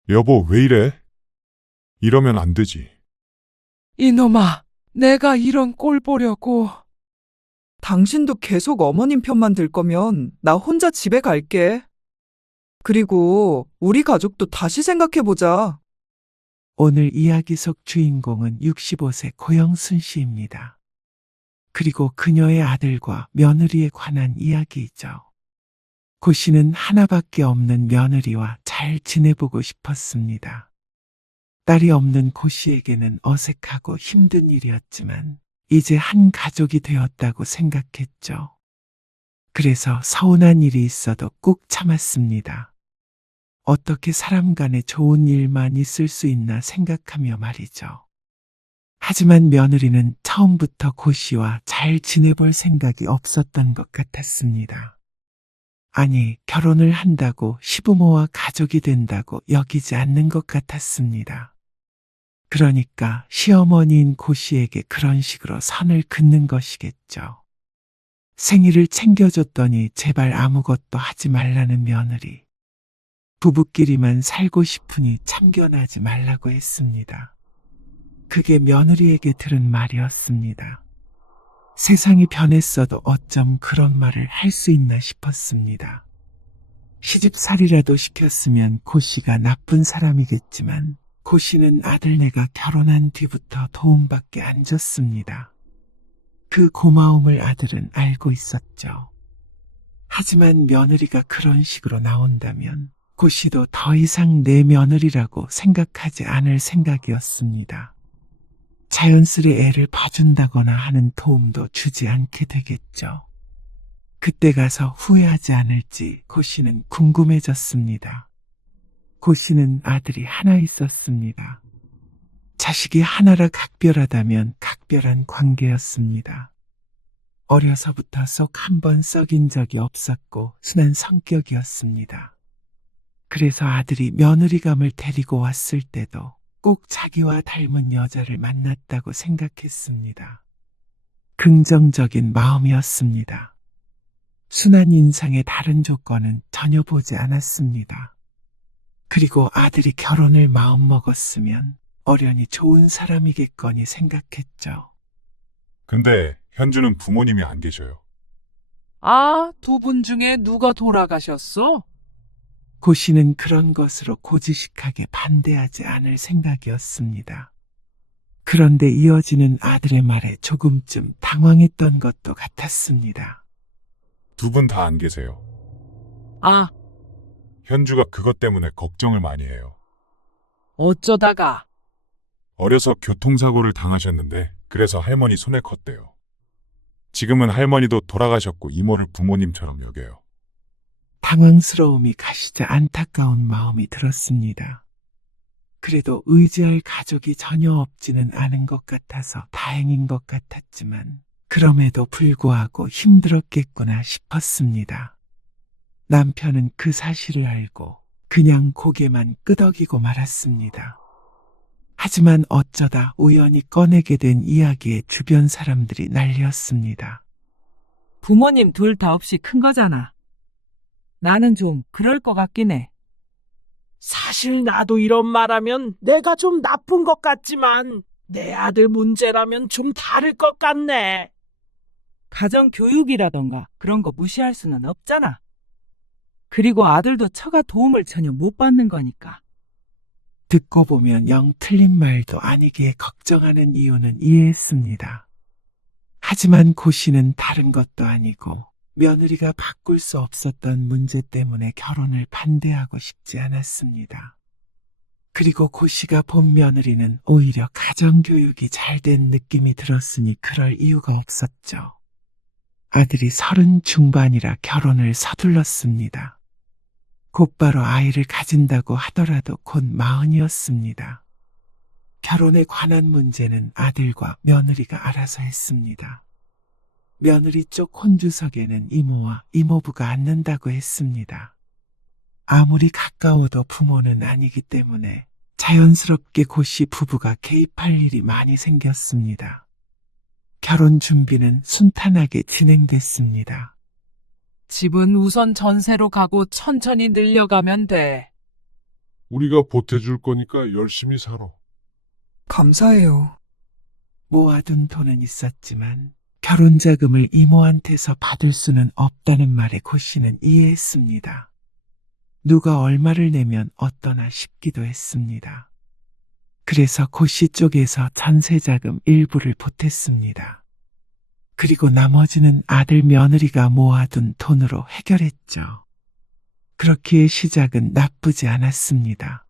여보, 왜 이래? 이러면 안 되지. 이놈아, 내가 이런 꼴 보려고. 당신도 계속 어머님 편만 들 거면 나 혼자 집에 갈게. 그리고 우리 가족도 다시 생각해보자. 오늘 이야기 속 주인공은 65세 고영순 씨입니다. 그리고 그녀의 아들과 며느리에 관한 이야기이죠. 고 씨는 하나밖에 없는 며느리와 잘 지내보고 싶었습니다. 딸이 없는 고 씨에게는 어색하고 힘든 일이었지만 이제 한 가족이 되었다고 생각했죠. 그래서 서운한 일이 있어도 꾹 참았습니다. 어떻게 사람 간에 좋은 일만 있을 수 있나 생각하며 말이죠. 하지만 며느리는 처음부터 고 씨와 잘 지내볼 생각이 없었던 것 같았습니다. 아니, 결혼을 한다고 시부모와 가족이 된다고 여기지 않는 것 같았습니다. 그러니까 시어머니인 고 씨에게 그런 식으로 선을 긋는 것이겠죠. 생일을 챙겨줬더니 제발 아무것도 하지 말라는 며느리. 부부끼리만 살고 싶으니 참견하지 말라고 했습니다. 그게 며느리에게 들은 말이었습니다. 세상이 변했어도 어쩜 그런 말을 할 수 있나 싶었습니다. 시집살이라도 시켰으면 고 씨가 나쁜 사람이겠지만 고 씨는 아들네가 결혼한 뒤부터 도움밖에 안 줬습니다. 그 고마움을 아들은 알고 있었죠. 하지만 며느리가 그런 식으로 나온다면 고 씨도 더 이상 내 며느리라고 생각하지 않을 생각이었습니다. 자연스레 애를 봐준다거나 하는 도움도 주지 않게 되겠죠. 그때 가서 후회하지 않을지 고 씨는 궁금해졌습니다. 고 씨는 아들이 하나 있었습니다. 자식이 하나라 각별하다면 각별한 관계였습니다. 어려서부터 속 한 번 썩인 적이 없었고 순한 성격이었습니다. 그래서 아들이 며느리감을 데리고 왔을 때도 꼭 자기와 닮은 여자를 만났다고 생각했습니다. 긍정적인 마음이었습니다. 순한 인상의 다른 조건은 전혀 보지 않았습니다. 그리고 아들이 결혼을 마음먹었으면 어련히 좋은 사람이겠거니 생각했죠. 근데 현주는 부모님이 안 계셔요. 아, 두 분 중에 누가 돌아가셨어? 고 씨는 그런 것으로 고지식하게 반대하지 않을 생각이었습니다. 그런데 이어지는 아들의 말에 조금쯤 당황했던 것도 같았습니다. 두 분 다 안 계세요. 아, 현주가 그것 때문에 걱정을 많이 해요. 어쩌다가. 어려서 교통사고를 당하셨는데 그래서 할머니 손에 컸대요. 지금은 할머니도 돌아가셨고 이모를 부모님처럼 여겨요. 당황스러움이 가시자 안타까운 마음이 들었습니다. 그래도 의지할 가족이 전혀 없지는 않은 것 같아서 다행인 것 같았지만 그럼에도 불구하고 힘들었겠구나 싶었습니다. 남편은 그 사실을 알고 그냥 고개만 끄덕이고 말았습니다. 하지만 어쩌다 우연히 꺼내게 된 이야기에 주변 사람들이 난리였습니다. 부모님 둘 다 없이 큰 거잖아. 나는 좀 그럴 것 같긴 해. 사실 나도 이런 말하면 내가 좀 나쁜 것 같지만 내 아들 문제라면 좀 다를 것 같네. 가정 교육이라던가 그런 거 무시할 수는 없잖아. 그리고 아들도 처가 도움을 전혀 못 받는 거니까. 듣고 보면 영 틀린 말도 아니기에 걱정하는 이유는 이해했습니다. 하지만 고 씨는 다른 것도 아니고 며느리가 바꿀 수 없었던 문제 때문에 결혼을 반대하고 싶지 않았습니다. 그리고 고 씨가 본 며느리는 오히려 가정교육이 잘 된 느낌이 들었으니 그럴 이유가 없었죠. 아들이 30 중반이라 결혼을 서둘렀습니다. 곧바로 아이를 가진다고 하더라도 곧 40이었습니다. 결혼에 관한 문제는 아들과 며느리가 알아서 했습니다. 며느리 쪽 혼주석에는 이모와 이모부가 앉는다고 했습니다. 아무리 가까워도 부모는 아니기 때문에 자연스럽게 고씨 부부가 개입할 일이 많이 생겼습니다. 결혼 준비는 순탄하게 진행됐습니다. 집은 우선 전세로 가고 천천히 늘려가면 돼. 우리가 보태줄 거니까 열심히 살아. 감사해요. 모아둔 돈은 있었지만 결혼 자금을 이모한테서 받을 수는 없다는 말에 고씨는 이해했습니다. 누가 얼마를 내면 어떠나 싶기도 했습니다. 그래서 고씨 쪽에서 전세 자금 일부를 보탰습니다. 그리고 나머지는 아들 며느리가 모아둔 돈으로 해결했죠. 그렇기에 시작은 나쁘지 않았습니다.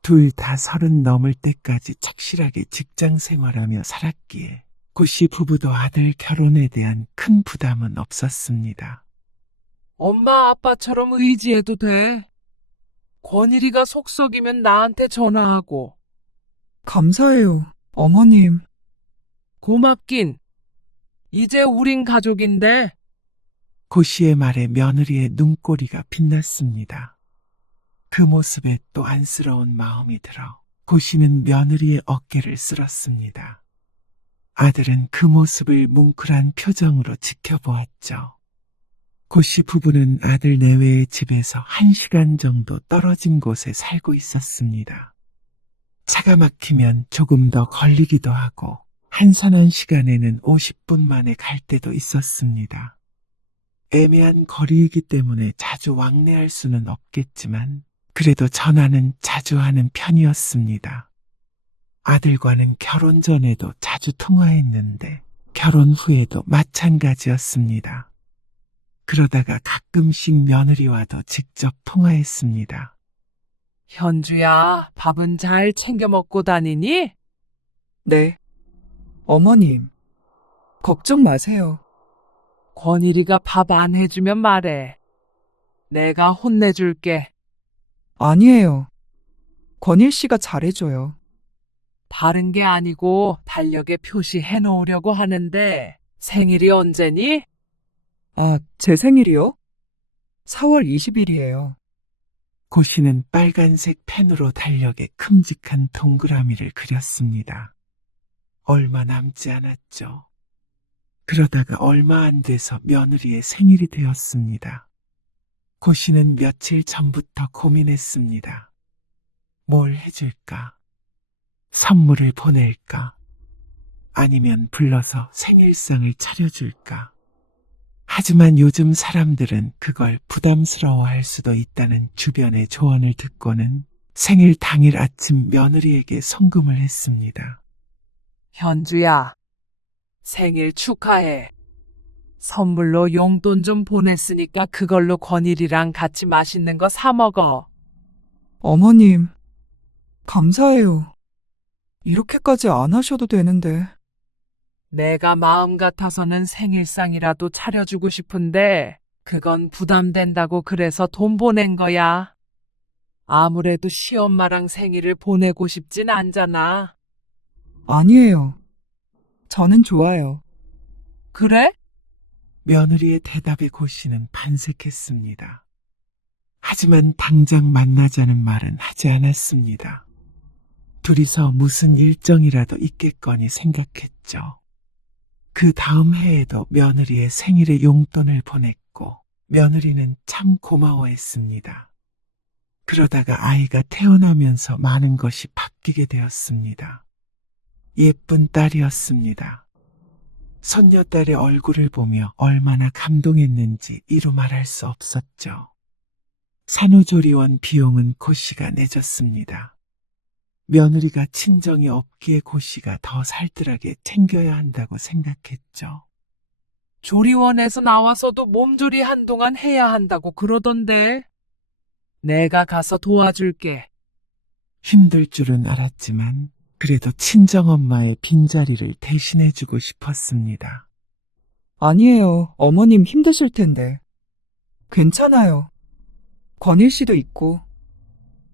둘 다 30 넘을 때까지 착실하게 직장 생활하며 살았기에 고씨 부부도 아들 결혼에 대한 큰 부담은 없었습니다. 엄마 아빠처럼 의지해도 돼. 권일이가 속 썩이면 나한테 전화하고. 감사해요, 어머님. 고맙긴. 이제 우린 가족인데. 고씨의 말에 며느리의 눈꼬리가 빛났습니다. 그 모습에 또 안쓰러운 마음이 들어 고씨는 며느리의 어깨를 쓸었습니다. 아들은 그 모습을 뭉클한 표정으로 지켜보았죠. 고씨 부부는 아들 내외의 집에서 1시간 정도 떨어진 곳에 살고 있었습니다. 차가 막히면 조금 더 걸리기도 하고 한산한 시간에는 50분 만에 갈 때도 있었습니다. 애매한 거리이기 때문에 자주 왕래할 수는 없겠지만 그래도 전화는 자주 하는 편이었습니다. 아들과는 결혼 전에도 자주 통화했는데 결혼 후에도 마찬가지였습니다. 그러다가 가끔씩 며느리와도 직접 통화했습니다. 현주야, 밥은 잘 챙겨 먹고 다니니? 네. 어머님, 걱정 마세요. 권일이가 밥 안 해주면 말해. 내가 혼내줄게. 아니에요. 권일 씨가 잘해줘요. 다른 게 아니고 달력에 표시해 놓으려고 하는데 생일이 언제니? 아, 제 생일이요? 4월 20일이에요. 고씨는 빨간색 펜으로 달력에 큼직한 동그라미를 그렸습니다. 얼마 남지 않았죠. 그러다가 얼마 안 돼서 며느리의 생일이 되었습니다. 고씨는 며칠 전부터 고민했습니다. 뭘 해줄까? 선물을 보낼까? 아니면 불러서 생일상을 차려줄까? 하지만 요즘 사람들은 그걸 부담스러워할 수도 있다는 주변의 조언을 듣고는 생일 당일 아침 며느리에게 송금을 했습니다. 현주야, 생일 축하해. 선물로 용돈 좀 보냈으니까 그걸로 권일이랑 같이 맛있는 거 사 먹어. 어머님, 감사해요. 이렇게까지 안 하셔도 되는데. 내가 마음 같아서는 생일상이라도 차려주고 싶은데 그건 부담된다고 그래서 돈 보낸 거야. 아무래도 시엄마랑 생일을 보내고 싶진 않잖아. 아니에요. 저는 좋아요. 그래? 며느리의 대답에 고씨는 반색했습니다. 하지만 당장 만나자는 말은 하지 않았습니다. 둘이서 무슨 일정이라도 있겠거니 생각했죠. 그 다음 해에도 며느리의 생일에 용돈을 보냈고 며느리는 참 고마워했습니다. 그러다가 아이가 태어나면서 많은 것이 바뀌게 되었습니다. 예쁜 딸이었습니다. 손녀딸의 얼굴을 보며 얼마나 감동했는지 이루 말할 수 없었죠. 산후조리원 비용은 고씨가 내줬습니다. 며느리가 친정이 없기에 고씨가 더 살뜰하게 챙겨야 한다고 생각했죠. 조리원에서 나와서도 몸조리 한동안 해야 한다고 그러던데. 내가 가서 도와줄게. 힘들 줄은 알았지만 그래도 친정엄마의 빈자리를 대신해주고 싶었습니다. 아니에요. 어머님 힘드실 텐데. 괜찮아요. 권일 씨도 있고.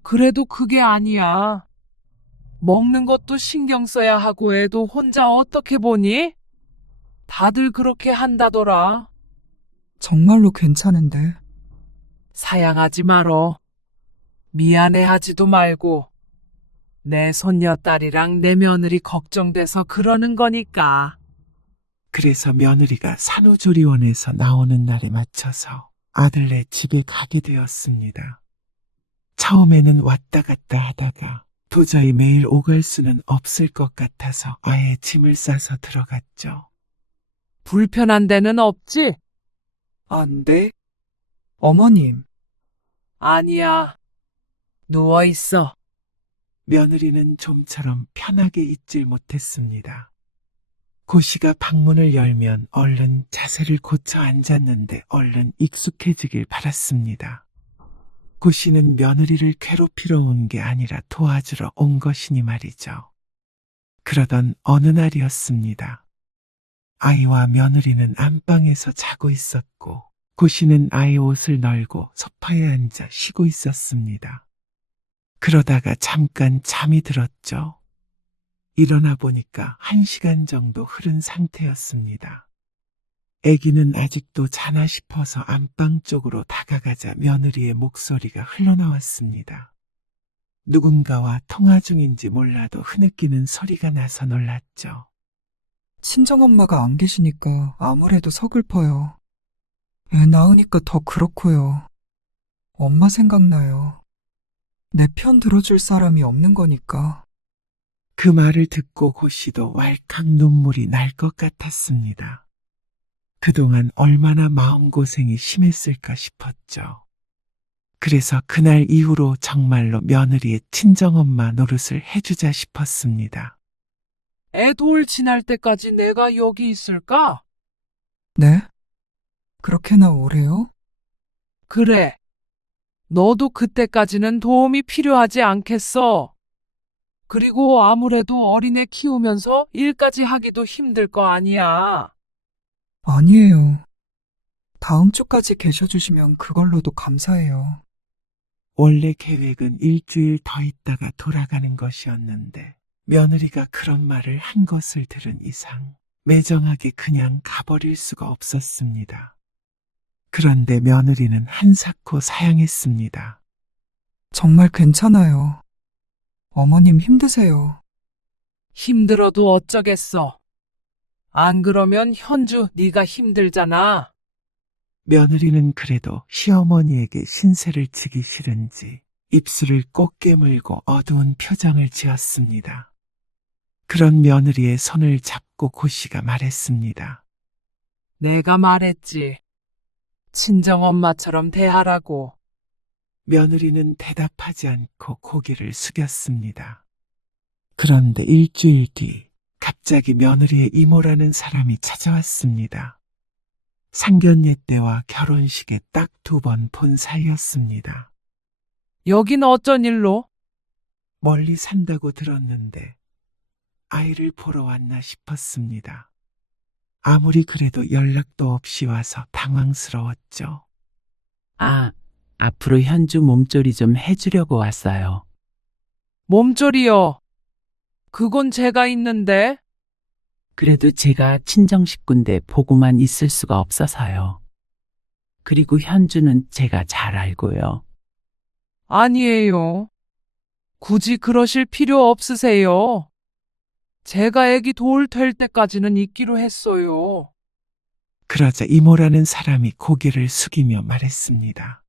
그래도 그게 아니야. 먹는 것도 신경 써야 하고 애도 혼자 어떻게 보니? 다들 그렇게 한다더라. 정말로 괜찮은데. 사양하지 말어. 미안해하지도 말고. 내 손녀딸이랑 내 며느리 걱정돼서 그러는 거니까. 그래서 며느리가 산후조리원에서 나오는 날에 맞춰서 아들네 집에 가게 되었습니다. 처음에는 왔다 갔다 하다가 도저히 매일 오갈 수는 없을 것 같아서 아예 짐을 싸서 들어갔죠. 불편한 데는 없지? 안 돼? 어머님, 아니야. 누워있어. 며느리는 좀처럼 편하게 있질 못했습니다. 고씨가 방문을 열면 얼른 자세를 고쳐 앉았는데 얼른 익숙해지길 바랐습니다. 고씨는 며느리를 괴롭히러 온 게 아니라 도와주러 온 것이니 말이죠. 그러던 어느 날이었습니다. 아이와 며느리는 안방에서 자고 있었고 고씨는 아이 옷을 널고 소파에 앉아 쉬고 있었습니다. 그러다가 잠깐 잠이 들었죠. 일어나 보니까 1시간 정도 흐른 상태였습니다. 아기는 아직도 자나 싶어서 안방 쪽으로 다가가자 며느리의 목소리가 흘러나왔습니다. 누군가와 통화 중인지 몰라도 흐느끼는 소리가 나서 놀랐죠. 친정엄마가 안 계시니까 아무래도 서글퍼요. 애 낳으니까 더 그렇고요. 엄마 생각나요. 내 편 들어줄 사람이 없는 거니까. 그 말을 듣고 고씨도 왈칵 눈물이 날 것 같았습니다. 그동안 얼마나 마음고생이 심했을까 싶었죠. 그래서 그날 이후로 정말로 며느리의 친정엄마 노릇을 해주자 싶었습니다. 애 돌 지날 때까지 내가 여기 있을까? 네? 그렇게나 오래요? 그래. 너도 그때까지는 도움이 필요하지 않겠어. 그리고 아무래도 어린애 키우면서 일까지 하기도 힘들 거 아니야. 아니에요. 다음 주까지 계셔주시면 그걸로도 감사해요. 원래 계획은 일주일 더 있다가 돌아가는 것이었는데 며느리가 그런 말을 한 것을 들은 이상 매정하게 그냥 가버릴 수가 없었습니다. 그런데 며느리는 한사코 사양했습니다. 정말 괜찮아요. 어머님 힘드세요. 힘들어도 어쩌겠어. 안 그러면 현주 네가 힘들잖아. 며느리는 그래도 시어머니에게 신세를 지기 싫은지 입술을 꼭 깨물고 어두운 표정을 지었습니다. 그런 며느리의 손을 잡고 고씨가 말했습니다. 내가 말했지. 친정엄마처럼 대하라고. 며느리는 대답하지 않고 고개를 숙였습니다. 그런데 일주일 뒤 갑자기 며느리의 이모라는 사람이 찾아왔습니다. 상견례 때와 결혼식에 딱 2번 본 사이였습니다. 여긴 어쩐 일로? 멀리 산다고 들었는데 아이를 보러 왔나 싶었습니다. 아무리 그래도 연락도 없이 와서 당황스러웠죠. 앞으로 현주 몸조리 좀 해주려고 왔어요. 몸조리요. 그건 제가 있는데. 그래도 제가 친정 식구인데 보고만 있을 수가 없어서요. 그리고 현주는 제가 잘 알고요. 아니에요. 굳이 그러실 필요 없으세요. 제가 애기 돌 될 때까지는 있기로 했어요. 그러자 이모라는 사람이 고개를 숙이며 말했습니다.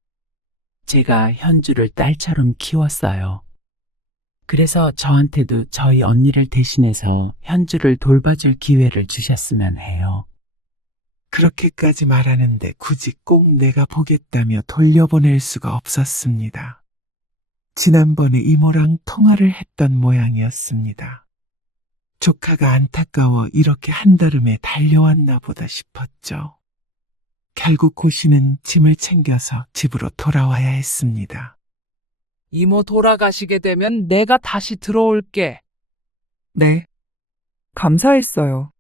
제가 현주를 딸처럼 키웠어요. 그래서 저한테도 저희 언니를 대신해서 현주를 돌봐줄 기회를 주셨으면 해요. 그렇게까지 말하는데 굳이 꼭 내가 보겠다며 돌려보낼 수가 없었습니다. 지난번에 이모랑 통화를 했던 모양이었습니다. 조카가 안타까워 이렇게 한달음에 달려왔나 보다 싶었죠. 결국 고씨는 짐을 챙겨서 집으로 돌아와야 했습니다. 이모 돌아가시게 되면 내가 다시 들어올게. 네. 감사했어요.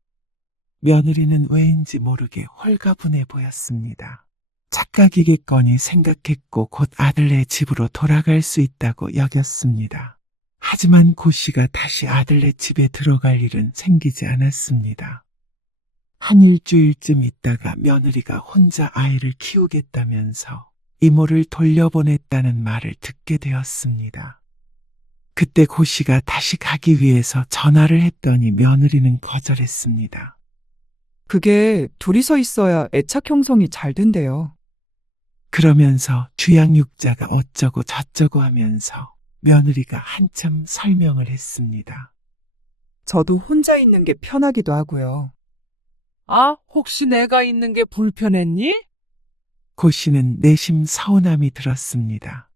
며느리는 왜인지 모르게 홀가분해 보였습니다. 착각이겠거니 생각했고 곧 아들네 집으로 돌아갈 수 있다고 여겼습니다. 하지만 고씨가 다시 아들네 집에 들어갈 일은 생기지 않았습니다. 한 일주일쯤 있다가 며느리가 혼자 아이를 키우겠다면서 이모를 돌려보냈다는 말을 듣게 되었습니다. 그때 고 씨가 다시 가기 위해서 전화를 했더니 며느리는 거절했습니다. 그게 둘이서 있어야 애착 형성이 잘 된대요. 그러면서 주양육자가 어쩌고 저쩌고 하면서 며느리가 한참 설명을 했습니다. 저도 혼자 있는 게 편하기도 하고요. 아, 혹시 내가 있는 게 불편했니? 고 씨는 내심 서운함이 들었습니다.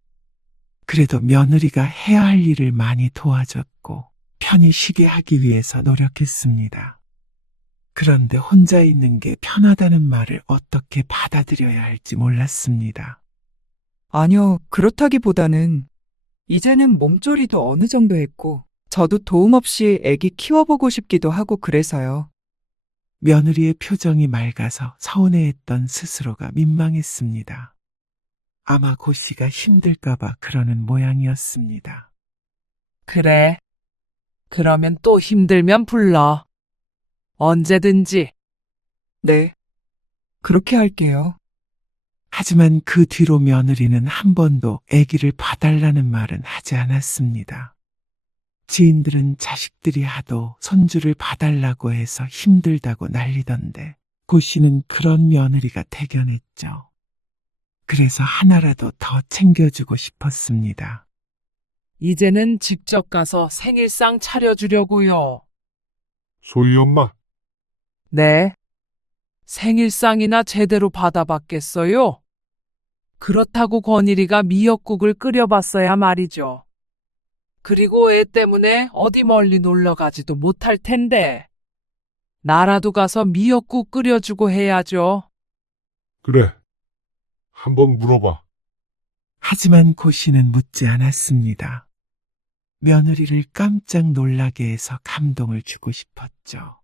그래도 며느리가 해야 할 일을 많이 도와줬고 편히 쉬게 하기 위해서 노력했습니다. 그런데 혼자 있는 게 편하다는 말을 어떻게 받아들여야 할지 몰랐습니다. 아니요, 그렇다기보다는 이제는 몸조리도 어느 정도 했고 저도 도움 없이 애기 키워보고 싶기도 하고 그래서요. 며느리의 표정이 맑아서 서운해했던 스스로가 민망했습니다. 아마 고 씨가 힘들까봐 그러는 모양이었습니다. 그래. 그러면 또 힘들면 불러. 언제든지. 네, 그렇게 할게요. 하지만 그 뒤로 며느리는 한 번도 아기를 봐달라는 말은 하지 않았습니다. 지인들은 자식들이 하도 손주를 봐달라고 해서 힘들다고 난리던데 고 씨는 그런 며느리가 대견했죠. 그래서 하나라도 더 챙겨주고 싶었습니다. 이제는 직접 가서 생일상 차려주려고요. 소희 엄마, 네. 생일상이나 제대로 받아봤겠어요? 그렇다고 권일이가 미역국을 끓여봤어야 말이죠. 그리고 애 때문에 어디 멀리 놀러 가지도 못할 텐데. 나라도 가서 미역국 끓여주고 해야죠. 그래. 한번 물어봐. 하지만 고 씨는 묻지 않았습니다. 며느리를 깜짝 놀라게 해서 감동을 주고 싶었죠.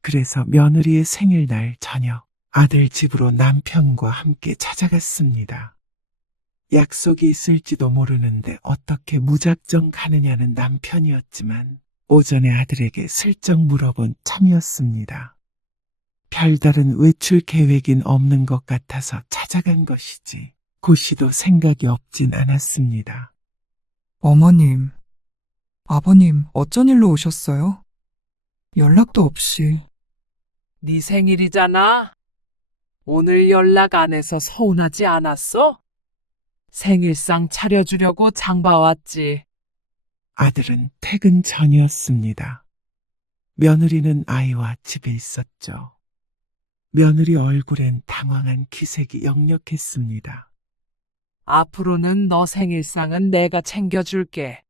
그래서 며느리의 생일날 저녁 아들 집으로 남편과 함께 찾아갔습니다. 약속이 있을지도 모르는데 어떻게 무작정 가느냐는 남편이었지만 오전에 아들에게 슬쩍 물어본 참이었습니다. 별다른 외출 계획인 없는 것 같아서 찾아간 것이지 고 씨도 생각이 없진 않았습니다. 어머님, 아버님, 어쩐 일로 오셨어요? 연락도 없이. 네 생일이잖아. 오늘 연락 안 해서 서운하지 않았어? 생일상 차려주려고 장 봐왔지. 아들은 퇴근 전이었습니다. 며느리는 아이와 집에 있었죠. 며느리 얼굴엔 당황한 기색이 역력했습니다. 앞으로는 너 생일상은 내가 챙겨줄게.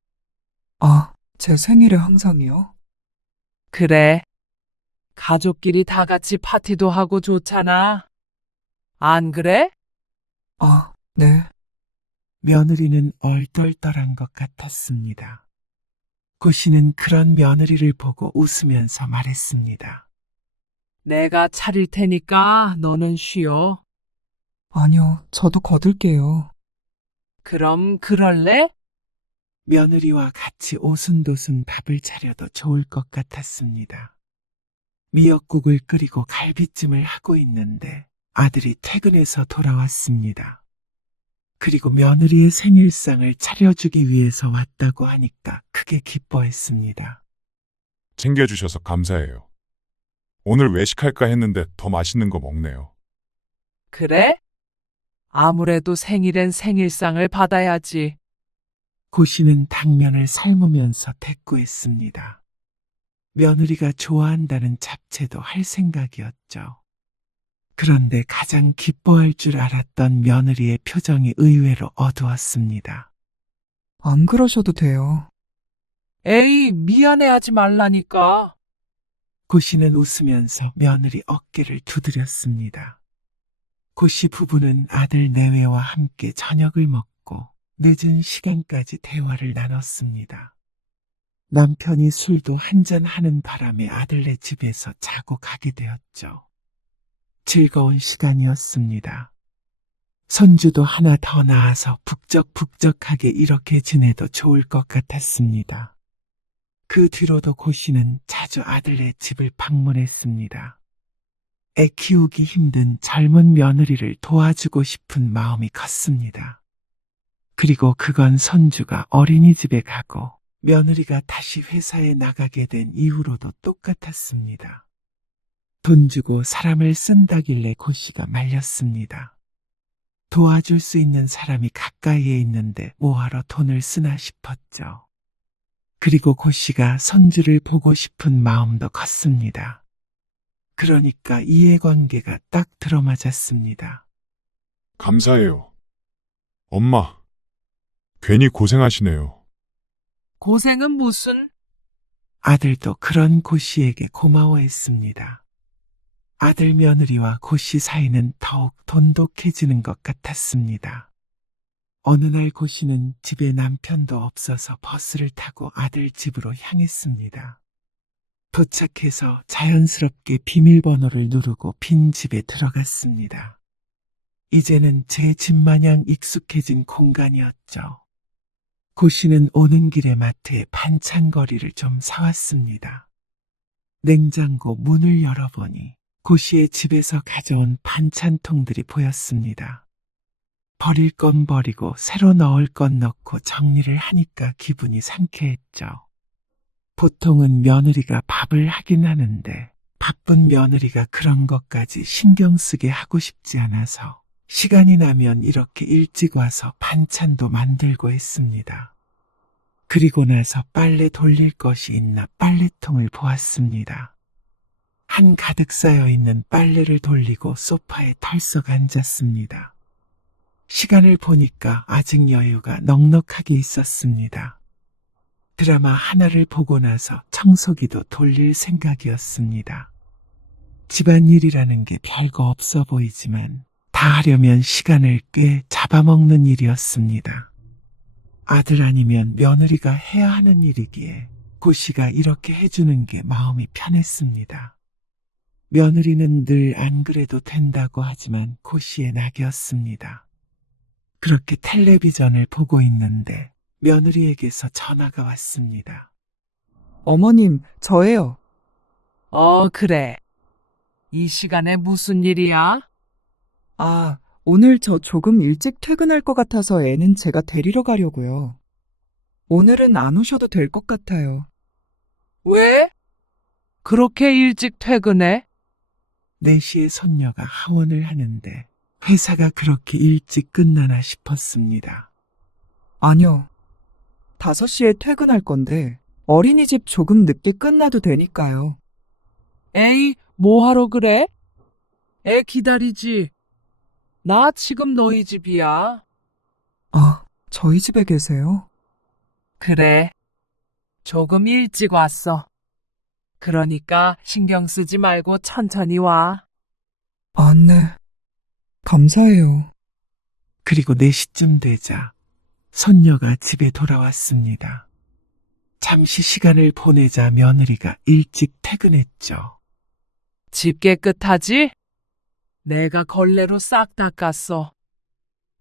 아, 제 생일에 항상이요? 그래. 가족끼리 다 같이 파티도 하고 좋잖아. 안 그래? 아, 네. 며느리는 얼떨떨한 것 같았습니다. 고 씨는 그런 며느리를 보고 웃으면서 말했습니다. 내가 차릴 테니까 너는 쉬어. 아니요, 저도 거들게요. 그럼 그럴래? 며느리와 같이 오순도순 밥을 차려도 좋을 것 같았습니다. 미역국을 끓이고 갈비찜을 하고 있는데 아들이 퇴근해서 돌아왔습니다. 그리고 며느리의 생일상을 차려주기 위해서 왔다고 하니까 크게 기뻐했습니다. 챙겨주셔서 감사해요. 오늘 외식할까 했는데 더 맛있는 거 먹네요. 그래? 아무래도 생일엔 생일상을 받아야지. 고 씨는 당면을 삶으면서 대꾸했습니다. 며느리가 좋아한다는 잡채도 할 생각이었죠. 그런데 가장 기뻐할 줄 알았던 며느리의 표정이 의외로 어두웠습니다. 안 그러셔도 돼요. 에이, 미안해하지 말라니까. 고 씨는 웃으면서 며느리 어깨를 두드렸습니다. 고 씨 부부는 아들 내외와 함께 저녁을 먹고 늦은 시간까지 대화를 나눴습니다. 남편이 술도 한잔하는 바람에 아들네 집에서 자고 가게 되었죠. 즐거운 시간이었습니다. 손주도 하나 더 낳아서 북적북적하게 이렇게 지내도 좋을 것 같았습니다. 그 뒤로도 고 씨는 자주 아들네 집을 방문했습니다. 애 키우기 힘든 젊은 며느리를 도와주고 싶은 마음이 컸습니다. 그리고 그건 선주가 어린이집에 가고 며느리가 다시 회사에 나가게 된 이후로도 똑같았습니다. 돈 주고 사람을 쓴다길래 고씨가 말렸습니다. 도와줄 수 있는 사람이 가까이에 있는데 뭐하러 돈을 쓰나 싶었죠. 그리고 고씨가 선주를 보고 싶은 마음도 컸습니다. 그러니까 이해관계가 딱 들어맞았습니다. 감사해요. 엄마, 괜히 고생하시네요. 고생은 무슨? 아들도 그런 고씨에게 고마워했습니다. 아들 며느리와 고씨 사이는 더욱 돈독해지는 것 같았습니다. 어느 날 고씨는 집에 남편도 없어서 버스를 타고 아들 집으로 향했습니다. 도착해서 자연스럽게 비밀번호를 누르고 빈 집에 들어갔습니다. 이제는 제 집 마냥 익숙해진 공간이었죠. 고씨는 오는 길에 마트에 반찬거리를 좀 사왔습니다. 냉장고 문을 열어보니 고씨의 집에서 가져온 반찬통들이 보였습니다. 버릴 건 버리고 새로 넣을 건 넣고 정리를 하니까 기분이 상쾌했죠. 보통은 며느리가 밥을 하긴 하는데 바쁜 며느리가 그런 것까지 신경 쓰게 하고 싶지 않아서 시간이 나면 이렇게 일찍 와서 반찬도 만들고 했습니다. 그리고 나서 빨래 돌릴 것이 있나 빨래통을 보았습니다. 한 가득 쌓여 있는 빨래를 돌리고 소파에 털썩 앉았습니다. 시간을 보니까 아직 여유가 넉넉하게 있었습니다. 드라마 하나를 보고 나서 청소기도 돌릴 생각이었습니다. 집안일이라는 게 별거 없어 보이지만 다 하려면 시간을 꽤 잡아먹는 일이었습니다. 아들 아니면 며느리가 해야 하는 일이기에 고씨가 이렇게 해주는 게 마음이 편했습니다. 며느리는 늘 안 그래도 된다고 하지만 고씨의 낙이었습니다. 그렇게 텔레비전을 보고 있는데 며느리에게서 전화가 왔습니다. 어머님, 저예요. 그래. 이 시간에 무슨 일이야? 아, 오늘 저 조금 일찍 퇴근할 것 같아서 애는 제가 데리러 가려고요. 오늘은 안 오셔도 될 것 같아요. 왜? 그렇게 일찍 퇴근해? 4시에 손녀가 하원을 하는데 회사가 그렇게 일찍 끝나나 싶었습니다. 아니요. 5시에 퇴근할 건데 어린이집 조금 늦게 끝나도 되니까요. 에이, 뭐하러 그래? 애 기다리지. 나 지금 너희 집이야. 아, 저희 집에 계세요? 그래. 조금 일찍 왔어. 그러니까 신경 쓰지 말고 천천히 와. 아, 네. 감사해요. 그리고 4시쯤 되자 손녀가 집에 돌아왔습니다. 잠시 시간을 보내자 며느리가 일찍 퇴근했죠. 집 깨끗하지? 내가 걸레로 싹 닦았어.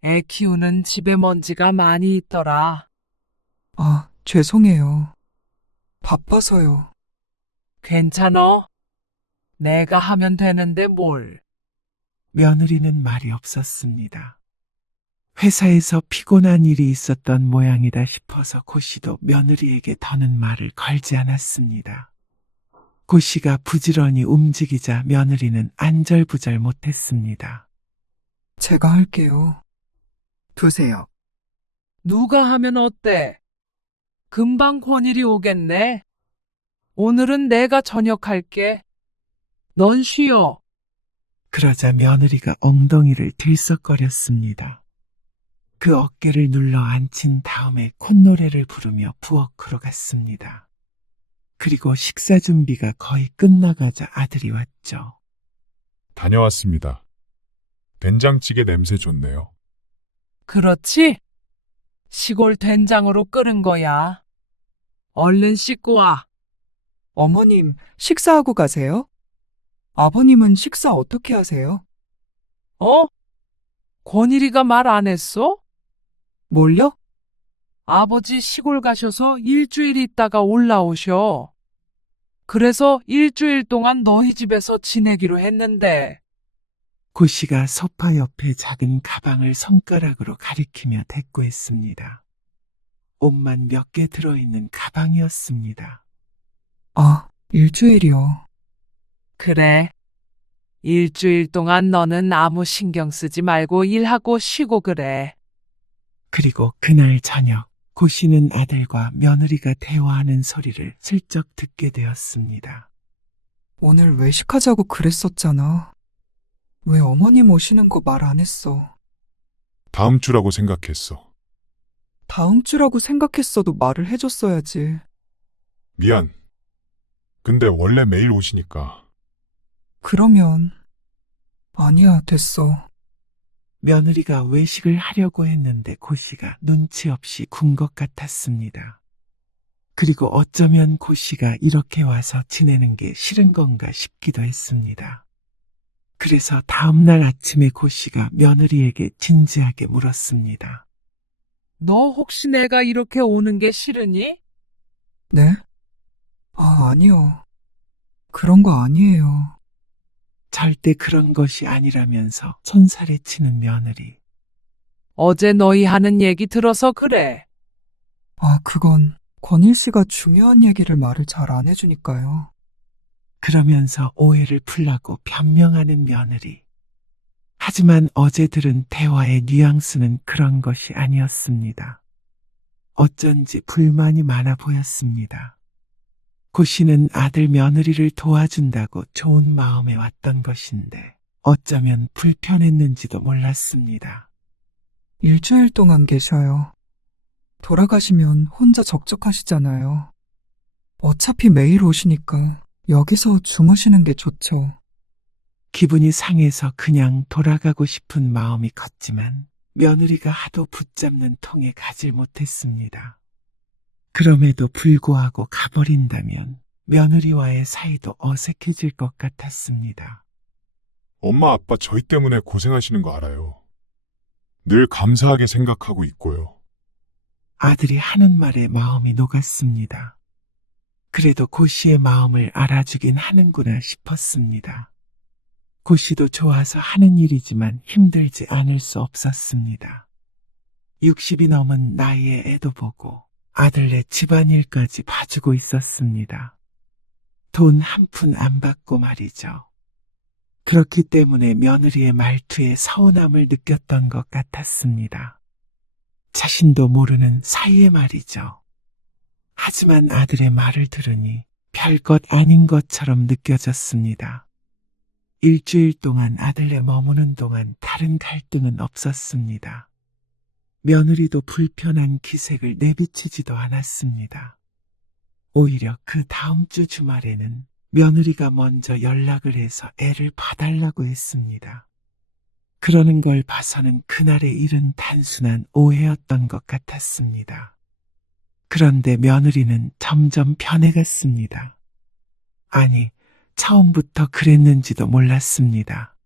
애 키우는 집에 먼지가 많이 있더라. 아, 죄송해요. 바빠서요. 괜찮어? 내가 하면 되는데 뭘. 며느리는 말이 없었습니다. 회사에서 피곤한 일이 있었던 모양이다 싶어서 고씨도 며느리에게 더는 말을 걸지 않았습니다. 고씨가 부지런히 움직이자 며느리는 안절부절 못했습니다. 제가 할게요. 두세요. 누가 하면 어때? 금방 권일이 오겠네. 오늘은 내가 저녁할게. 넌 쉬어. 그러자 며느리가 엉덩이를 들썩거렸습니다. 그 어깨를 눌러 앉힌 다음에 콧노래를 부르며 부엌으로 갔습니다. 그리고 식사 준비가 거의 끝나가자 아들이 왔죠. 다녀왔습니다. 된장찌개 냄새 좋네요. 그렇지? 시골 된장으로 끓은 거야. 얼른 씻고 와. 어머님, 식사하고 가세요? 아버님은 식사 어떻게 하세요? 권일이가 말 안 했어? 뭘요? 아버지 시골 가셔서 일주일 있다가 올라오셔. 그래서 일주일 동안 너희 집에서 지내기로 했는데. 고씨가 소파 옆에 작은 가방을 손가락으로 가리키며 대꾸했습니다. 옷만 몇 개 들어있는 가방이었습니다. 아, 일주일이요. 그래. 일주일 동안 너는 아무 신경 쓰지 말고 일하고 쉬고 그래. 그리고 그날 저녁 고씨는 아들과 며느리가 대화하는 소리를 슬쩍 듣게 되었습니다. 오늘 외식하자고 그랬었잖아. 왜 어머님 오시는 거 말 안 했어? 다음 주라고 생각했어. 다음 주라고 생각했어도 말을 해줬어야지. 미안. 근데 원래 매일 오시니까. 그러면 아니야, 됐어. 며느리가 외식을 하려고 했는데 고씨가 눈치 없이 군 것 같았습니다. 그리고 어쩌면 고씨가 이렇게 와서 지내는 게 싫은 건가 싶기도 했습니다. 그래서 다음날 아침에 고씨가 며느리에게 진지하게 물었습니다. 너 혹시 내가 이렇게 오는 게 싫으니? 네? 아, 아니요. 그런 거 아니에요. 절대 그런 것이 아니라면서 손살에 치는 며느리. 어제 너희 하는 얘기 들어서 그래. 아, 그건 권일 씨가 중요한 얘기를 말을 잘 안 해주니까요. 그러면서 오해를 풀라고 변명하는 며느리. 하지만 어제 들은 대화의 뉘앙스는 그런 것이 아니었습니다. 어쩐지 불만이 많아 보였습니다. 고씨는 아들 며느리를 도와준다고 좋은 마음에 왔던 것인데 어쩌면 불편했는지도 몰랐습니다. 일주일 동안 계셔요. 돌아가시면 혼자 적적하시잖아요. 어차피 매일 오시니까 여기서 주무시는 게 좋죠. 기분이 상해서 그냥 돌아가고 싶은 마음이 컸지만 며느리가 하도 붙잡는 통에 가질 못했습니다. 그럼에도 불구하고 가버린다면 며느리와의 사이도 어색해질 것 같았습니다. 엄마, 아빠 저희 때문에 고생하시는 거 알아요. 늘 감사하게 생각하고 있고요. 아들이 하는 말에 마음이 녹았습니다. 그래도 고씨의 마음을 알아주긴 하는구나 싶었습니다. 고씨도 좋아서 하는 일이지만 힘들지 않을 수 없었습니다. 60이 넘은 나이에 애도 보고 아들네 집안일까지 봐주고 있었습니다. 돈 한 푼 안 받고 말이죠. 그렇기 때문에 며느리의 말투에 서운함을 느꼈던 것 같았습니다. 자신도 모르는 사이에 말이죠. 하지만 아들의 말을 들으니 별것 아닌 것처럼 느껴졌습니다. 일주일 동안 아들네 머무는 동안 다른 갈등은 없었습니다. 며느리도 불편한 기색을 내비치지도 않았습니다. 오히려 그 다음 주 주말에는 며느리가 먼저 연락을 해서 애를 봐달라고 했습니다. 그러는 걸 봐서는 그날의 일은 단순한 오해였던 것 같았습니다. 그런데 며느리는 점점 변해갔습니다. 아니, 처음부터 그랬는지도 몰랐습니다.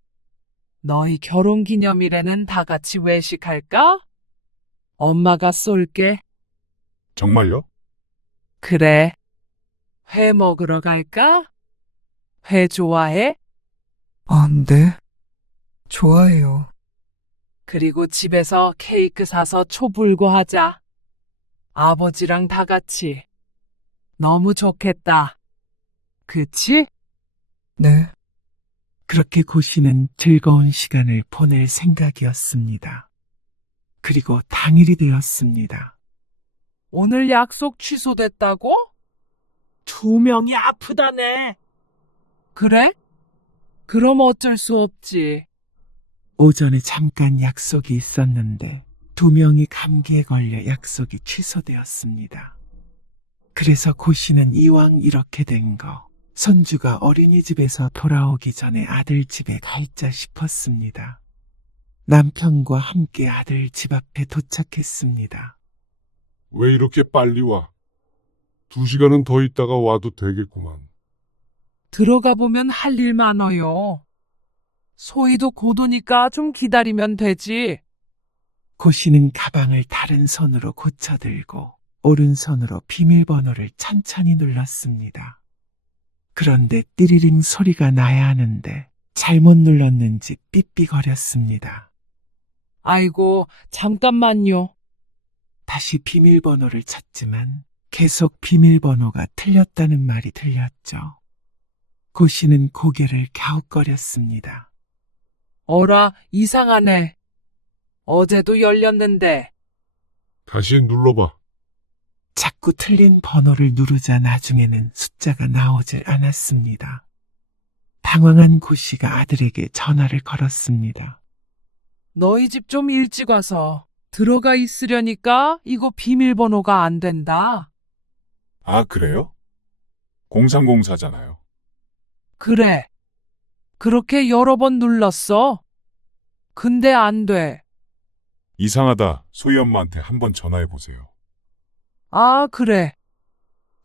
너희 결혼 기념일에는 다 같이 외식할까? 엄마가 쏠게. 정말요? 그래. 회 먹으러 갈까? 회 좋아해? 아, 네. 좋아해요. 그리고 집에서 케이크 사서 촛불고 하자. 아버지랑 다 같이. 너무 좋겠다. 그치? 네. 그렇게 고씨는 즐거운 시간을 보낼 생각이었습니다. 그리고 당일이 되었습니다. 오늘 약속 취소됐다고? 2명이 아프다네. 그래? 그럼 어쩔 수 없지. 오전에 잠깐 약속이 있었는데 2명이 감기에 걸려 약속이 취소되었습니다. 그래서 고씨는 이왕 이렇게 된 거 손주가 어린이집에서 돌아오기 전에 아들 집에 갈자 싶었습니다. 남편과 함께 아들 집 앞에 도착했습니다. 왜 이렇게 빨리 와? 2시간은 더 있다가 와도 되겠구만. 들어가 보면 할 일 많아요. 소희도 곧 오니까 좀 기다리면 되지. 고씨는 가방을 다른 손으로 고쳐들고 오른손으로 비밀번호를 천천히 눌렀습니다. 그런데 띠리링 소리가 나야 하는데 잘못 눌렀는지 삐삐거렸습니다. 아이고, 잠깐만요. 다시 비밀번호를 쳤지만 계속 비밀번호가 틀렸다는 말이 들렸죠. 고 씨는 고개를 갸웃거렸습니다. 어라, 이상하네. 어제도 열렸는데. 다시 눌러봐. 자꾸 틀린 번호를 누르자 나중에는 숫자가 나오질 않았습니다. 당황한 고 씨가 아들에게 전화를 걸었습니다. 너희 집 좀 일찍 와서 들어가 있으려니까 이거 비밀번호가 안 된다. 아, 그래요? 0304잖아요. 그래. 그렇게 여러 번 눌렀어. 근데 안 돼. 이상하다. 소희 엄마한테 한번 전화해 보세요. 아, 그래.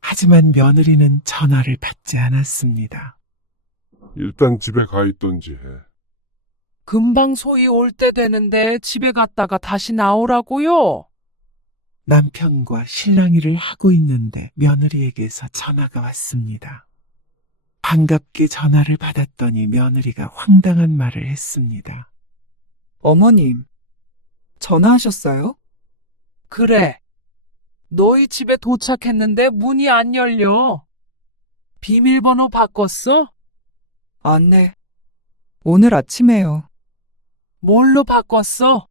하지만 며느리는 전화를 받지 않았습니다. 일단 집에 가 있던지 해. 금방 소희 올 때 되는데 집에 갔다가 다시 나오라고요. 남편과 실랑이를 하고 있는데 며느리에게서 전화가 왔습니다. 반갑게 전화를 받았더니 며느리가 황당한 말을 했습니다. 어머님, 전화하셨어요? 그래. 너희 집에 도착했는데 문이 안 열려. 비밀번호 바꿨어? 네. 오늘 아침에요. 뭘로 바꿨어?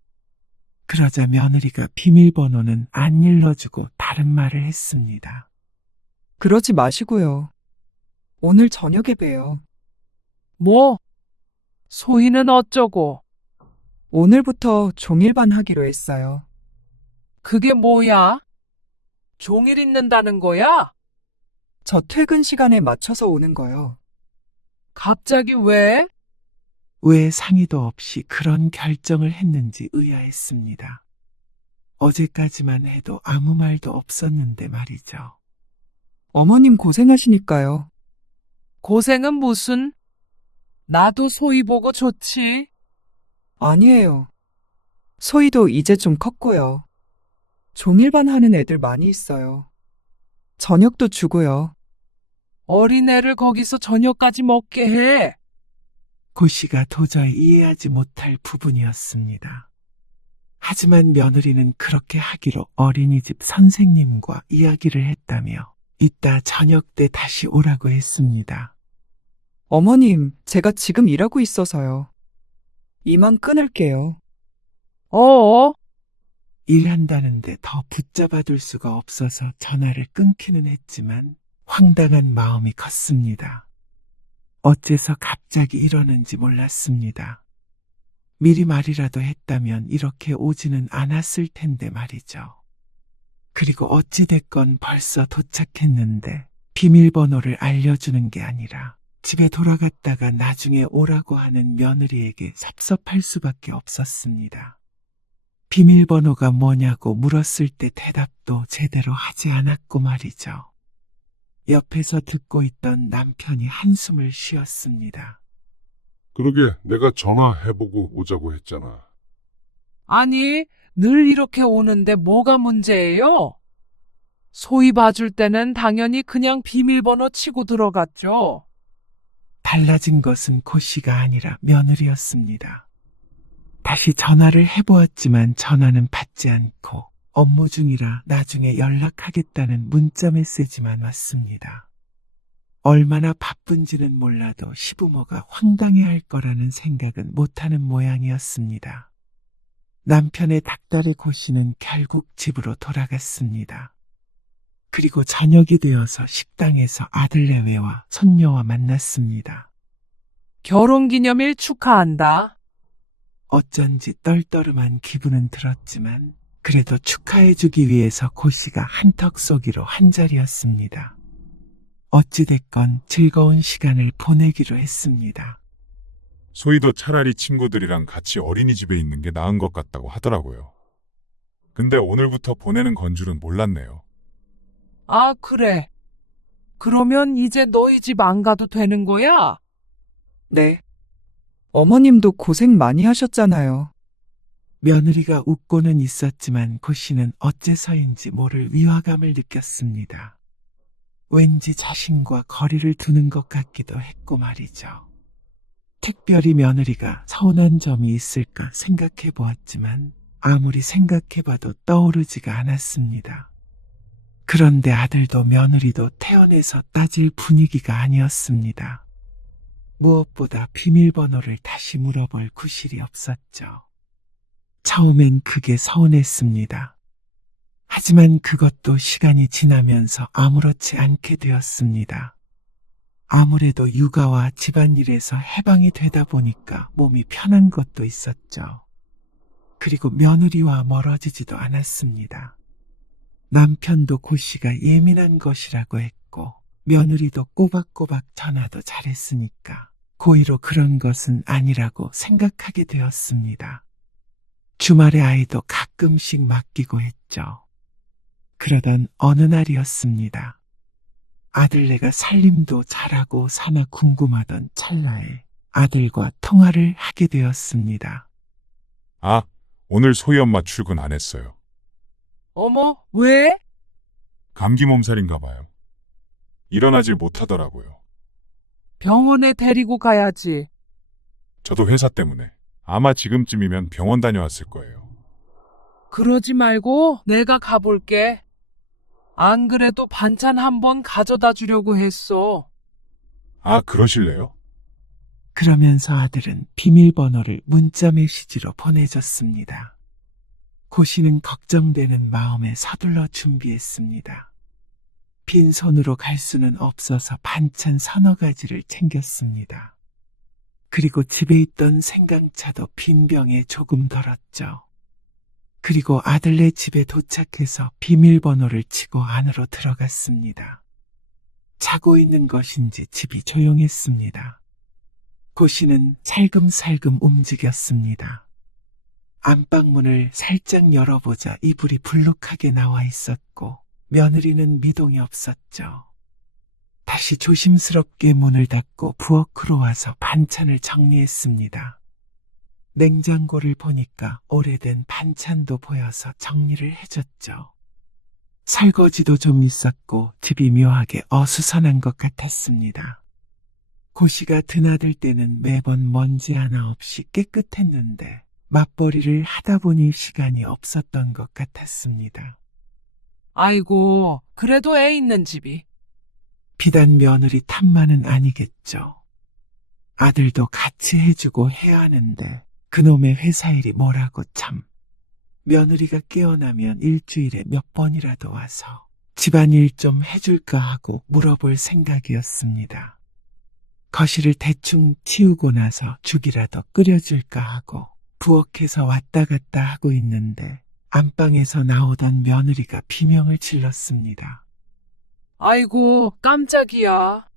그러자 며느리가 비밀번호는 안 일러주고 다른 말을 했습니다. 그러지 마시고요. 오늘 저녁에 봬요. 뭐? 소희는 어쩌고? 오늘부터 종일반 하기로 했어요. 그게 뭐야? 종일 있는다는 거야? 저 퇴근 시간에 맞춰서 오는 거요. 갑자기 왜? 왜 상의도 없이 그런 결정을 했는지 의아했습니다. 어제까지만 해도 아무 말도 없었는데 말이죠. 어머님 고생하시니까요. 고생은 무슨? 나도 소희 보고 좋지. 아니에요. 소희도 이제 좀 컸고요. 종일반 하는 애들 많이 있어요. 저녁도 주고요. 어린애를 거기서 저녁까지 먹게 해. 고 씨가 도저히 이해하지 못할 부분이었습니다. 하지만 며느리는 그렇게 하기로 어린이집 선생님과 이야기를 했다며 이따 저녁 때 다시 오라고 했습니다. 어머님, 제가 지금 일하고 있어서요. 이만 끊을게요. 어어? 일한다는데 더 붙잡아둘 수가 없어서 전화를 끊기는 했지만 황당한 마음이 컸습니다. 어째서 갑자기 이러는지 몰랐습니다. 미리 말이라도 했다면 이렇게 오지는 않았을 텐데 말이죠. 그리고 어찌됐건 벌써 도착했는데 비밀번호를 알려주는 게 아니라 집에 돌아갔다가 나중에 오라고 하는 며느리에게 섭섭할 수밖에 없었습니다. 비밀번호가 뭐냐고 물었을 때 대답도 제대로 하지 않았고 말이죠. 옆에서 듣고 있던 남편이 한숨을 쉬었습니다. 그러게 내가 전화해보고 오자고 했잖아. 아니, 늘 이렇게 오는데 뭐가 문제예요? 소희 봐줄 때는 당연히 그냥 비밀번호 치고 들어갔죠. 달라진 것은 고 씨가 아니라 며느리였습니다. 다시 전화를 해보았지만 전화는 받지 않고 업무 중이라 나중에 연락하겠다는 문자 메시지만 왔습니다. 얼마나 바쁜지는 몰라도 시부모가 황당해할 거라는 생각은 못하는 모양이었습니다. 남편의 닭다리 고 씨는 결국 집으로 돌아갔습니다. 그리고 저녁이 되어서 식당에서 아들내외와 손녀와 만났습니다. 결혼기념일 축하한다. 어쩐지 떨떠름한 기분은 들었지만 그래도 축하해주기 위해서 고 씨가 한턱 쏘기로 한자리였습니다. 어찌됐건 즐거운 시간을 보내기로 했습니다. 소희도 차라리 친구들이랑 같이 어린이집에 있는 게 나은 것 같다고 하더라고요. 근데 오늘부터 보내는 건 줄은 몰랐네요. 아, 그래. 그러면 이제 너희 집 안 가도 되는 거야? 네. 어머님도 고생 많이 하셨잖아요. 며느리가 웃고는 있었지만 고 씨는 어째서인지 모를 위화감을 느꼈습니다. 왠지 자신과 거리를 두는 것 같기도 했고 말이죠. 특별히 며느리가 서운한 점이 있을까 생각해 보았지만 아무리 생각해봐도 떠오르지가 않았습니다. 그런데 아들도 며느리도 태어나서 따질 분위기가 아니었습니다. 무엇보다 비밀번호를 다시 물어볼 구실이 없었죠. 처음엔 그게 서운했습니다. 하지만 그것도 시간이 지나면서 아무렇지 않게 되었습니다. 아무래도 육아와 집안일에서 해방이 되다 보니까 몸이 편한 것도 있었죠. 그리고 며느리와 멀어지지도 않았습니다. 남편도 고씨가 예민한 것이라고 했고 며느리도 꼬박꼬박 전화도 잘했으니까 고의로 그런 것은 아니라고 생각하게 되었습니다. 주말에 아이도 가끔씩 맡기고 했죠. 그러던 어느 날이었습니다. 아들네가 살림도 잘하고 사나 궁금하던 찰나에 아들과 통화를 하게 되었습니다. 아, 오늘 소희 엄마 출근 안 했어요. 어머, 왜? 감기 몸살인가 봐요. 일어나질 못하더라고요. 병원에 데리고 가야지. 저도 회사 때문에. 아마 지금쯤이면 병원 다녀왔을 거예요. 그러지 말고 내가 가볼게. 안 그래도 반찬 한번 가져다 주려고 했어. 아, 그러실래요? 그러면서 아들은 비밀번호를 문자 메시지로 보내줬습니다. 고씨는 걱정되는 마음에 서둘러 준비했습니다. 빈손으로 갈 수는 없어서 반찬 서너 가지를 챙겼습니다. 그리고 집에 있던 생강차도 빈 병에 조금 덜었죠. 그리고 아들네 집에 도착해서 비밀번호를 치고 안으로 들어갔습니다. 자고 있는 것인지 집이 조용했습니다. 고씨는 살금살금 움직였습니다. 안방문을 살짝 열어보자 이불이 불룩하게 나와 있었고 며느리는 미동이 없었죠. 다시 조심스럽게 문을 닫고 부엌으로 와서 반찬을 정리했습니다. 냉장고를 보니까 오래된 반찬도 보여서 정리를 해줬죠. 설거지도 좀 있었고 집이 묘하게 어수선한 것 같았습니다. 고씨가 드나들 때는 매번 먼지 하나 없이 깨끗했는데 맞벌이를 하다 보니 시간이 없었던 것 같았습니다. 아이고, 그래도 애 있는 집이. 비단 며느리 탓만은 아니겠죠. 아들도 같이 해주고 해야 하는데 그놈의 회사 일이 뭐라고 참. 며느리가 깨어나면 일주일에 몇 번이라도 와서 집안일 좀 해줄까 하고 물어볼 생각이었습니다. 거실을 대충 치우고 나서 죽이라도 끓여줄까 하고 부엌에서 왔다 갔다 하고 있는데 안방에서 나오던 며느리가 비명을 질렀습니다. 아이고, 깜짝이야.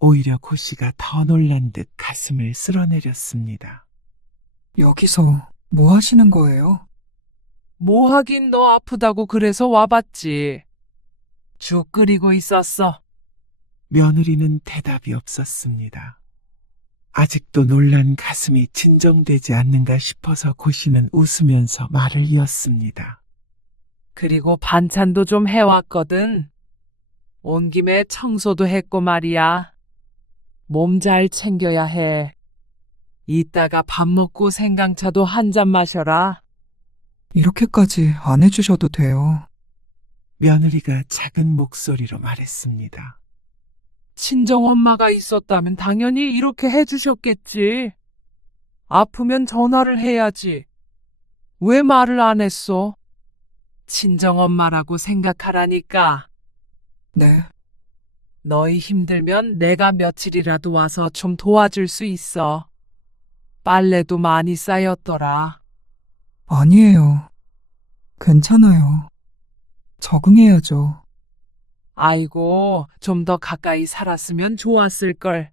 오히려 고씨가 더 놀란 듯 가슴을 쓸어내렸습니다. 여기서 뭐 하시는 거예요? 뭐 하긴 너 아프다고 그래서 와봤지. 죽 끓이고 있었어. 며느리는 대답이 없었습니다. 아직도 놀란 가슴이 진정되지 않는가 싶어서 고씨는 웃으면서 말을 이었습니다. 그리고 반찬도 좀 해왔거든. 온 김에 청소도 했고 말이야. 몸 잘 챙겨야 해. 이따가 밥 먹고 생강차도 한 잔 마셔라. 이렇게까지 안 해주셔도 돼요. 며느리가 작은 목소리로 말했습니다. 친정엄마가 있었다면 당연히 이렇게 해주셨겠지. 아프면 전화를 해야지. 왜 말을 안 했어? 친정엄마라고 생각하라니까. 네, 너희 힘들면 내가 며칠이라도 와서 좀 도와줄 수 있어. 빨래도 많이 쌓였더라. 아니에요. 괜찮아요. 적응해야죠. 아이고, 좀 더 가까이 살았으면 좋았을걸.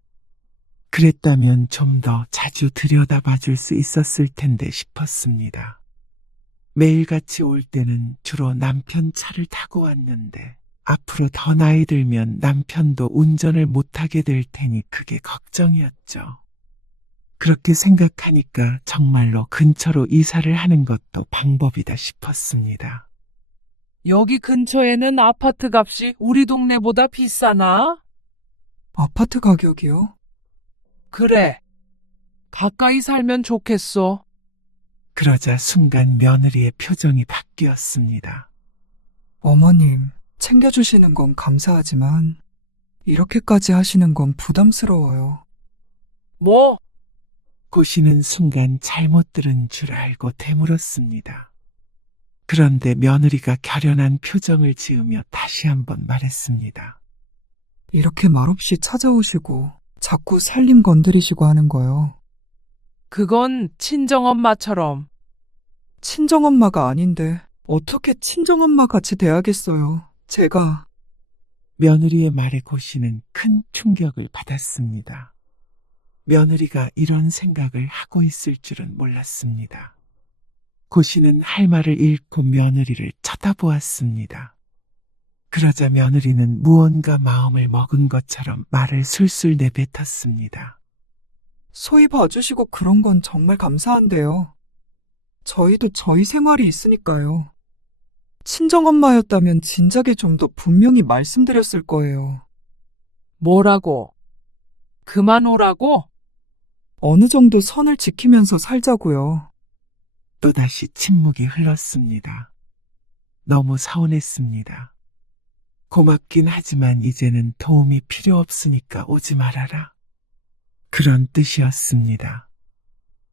그랬다면 좀 더 자주 들여다봐 줄 수 있었을 텐데 싶었습니다. 매일같이 올 때는 주로 남편 차를 타고 왔는데 앞으로 더 나이 들면 남편도 운전을 못하게 될 테니 그게 걱정이었죠. 그렇게 생각하니까 정말로 근처로 이사를 하는 것도 방법이다 싶었습니다. 여기 근처에는 아파트 값이 우리 동네보다 비싸나? 아파트 가격이요? 그래. 가까이 살면 좋겠어. 그러자 순간 며느리의 표정이 바뀌었습니다. 어머님, 챙겨주시는 건 감사하지만, 이렇게까지 하시는 건 부담스러워요. 뭐? 고씨는 순간 잘못 들은 줄 알고 되물었습니다. 그런데 며느리가 결연한 표정을 지으며 다시 한번 말했습니다. 이렇게 말없이 찾아오시고, 자꾸 살림 건드리시고 하는 거요. 그건 친정엄마처럼. 친정엄마가 아닌데, 어떻게 친정엄마 같이 돼야겠어요. 제가. 며느리의 말에 고씨는 큰 충격을 받았습니다. 며느리가 이런 생각을 하고 있을 줄은 몰랐습니다. 고씨는 할 말을 잃고 며느리를 쳐다보았습니다. 그러자 며느리는 무언가 마음을 먹은 것처럼 말을 술술 내뱉었습니다. 소위 봐주시고 그런 건 정말 감사한데요. 저희도 저희 생활이 있으니까요. 친정엄마였다면 진작에 좀 더 분명히 말씀드렸을 거예요. 뭐라고? 그만 오라고? 어느 정도 선을 지키면서 살자고요. 또다시 침묵이 흘렀습니다. 너무 서운했습니다. 고맙긴 하지만 이제는 도움이 필요 없으니까 오지 말아라. 그런 뜻이었습니다.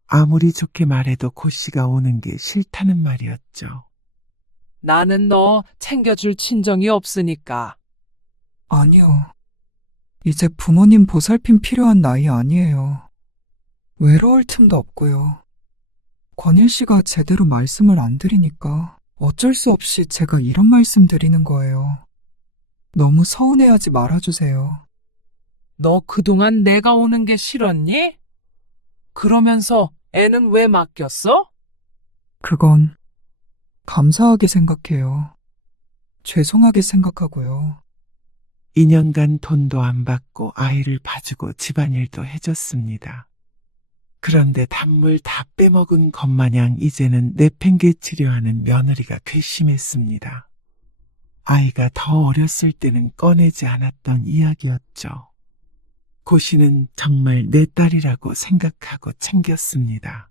아무리 좋게 말해도 고씨가 오는 게 싫다는 말이었죠. 나는 너 챙겨줄 친정이 없으니까. 아니요. 이제 부모님 보살핌 필요한 나이 아니에요. 외로울 틈도 없고요. 권일 씨가 제대로 말씀을 안 드리니까 어쩔 수 없이 제가 이런 말씀 드리는 거예요. 너무 서운해하지 말아주세요. 너 그동안 내가 오는 게 싫었니? 그러면서 애는 왜 맡겼어? 그건 감사하게 생각해요. 죄송하게 생각하고요. 2년간 돈도 안 받고 아이를 봐주고 집안일도 해줬습니다. 그런데 단물 다 빼먹은 것마냥 이제는 내팽개치려하는 며느리가 괘씸했습니다. 아이가 더 어렸을 때는 꺼내지 않았던 이야기였죠. 고씨는 정말 내 딸이라고 생각하고 챙겼습니다.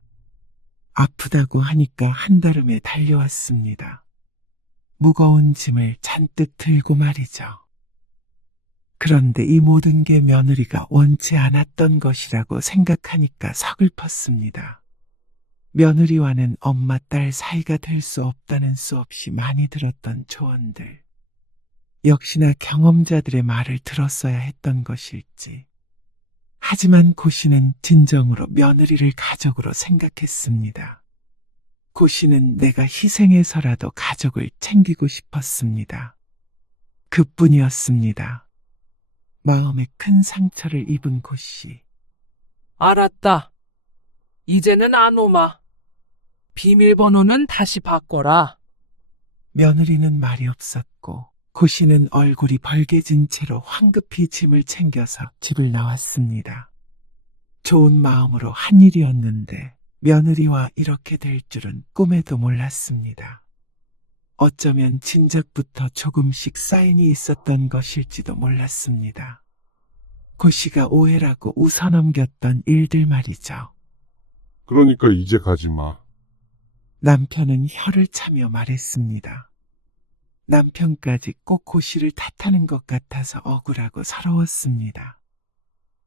아프다고 하니까 한달음에 달려왔습니다. 무거운 짐을 잔뜩 들고 말이죠. 그런데 이 모든 게 며느리가 원치 않았던 것이라고 생각하니까 서글펐습니다. 며느리와는 엄마 딸 사이가 될 수 없다는 수없이 많이 들었던 조언들. 역시나 경험자들의 말을 들었어야 했던 것일지. 하지만 고씨는 진정으로 며느리를 가족으로 생각했습니다. 고씨는 내가 희생해서라도 가족을 챙기고 싶었습니다. 그뿐이었습니다. 마음에 큰 상처를 입은 고씨. 알았다. 이제는 안 오마. 비밀번호는 다시 바꿔라. 며느리는 말이 없었고 고씨는 얼굴이 벌개진 채로 황급히 짐을 챙겨서 집을 나왔습니다. 좋은 마음으로 한 일이었는데 며느리와 이렇게 될 줄은 꿈에도 몰랐습니다. 어쩌면 진작부터 조금씩 사인이 있었던 것일지도 몰랐습니다. 고씨가 오해라고 웃어넘겼던 일들 말이죠. 그러니까 이제 가지 마. 남편은 혀를 차며 말했습니다. 남편까지 꼭 고씨를 탓하는 것 같아서 억울하고 서러웠습니다.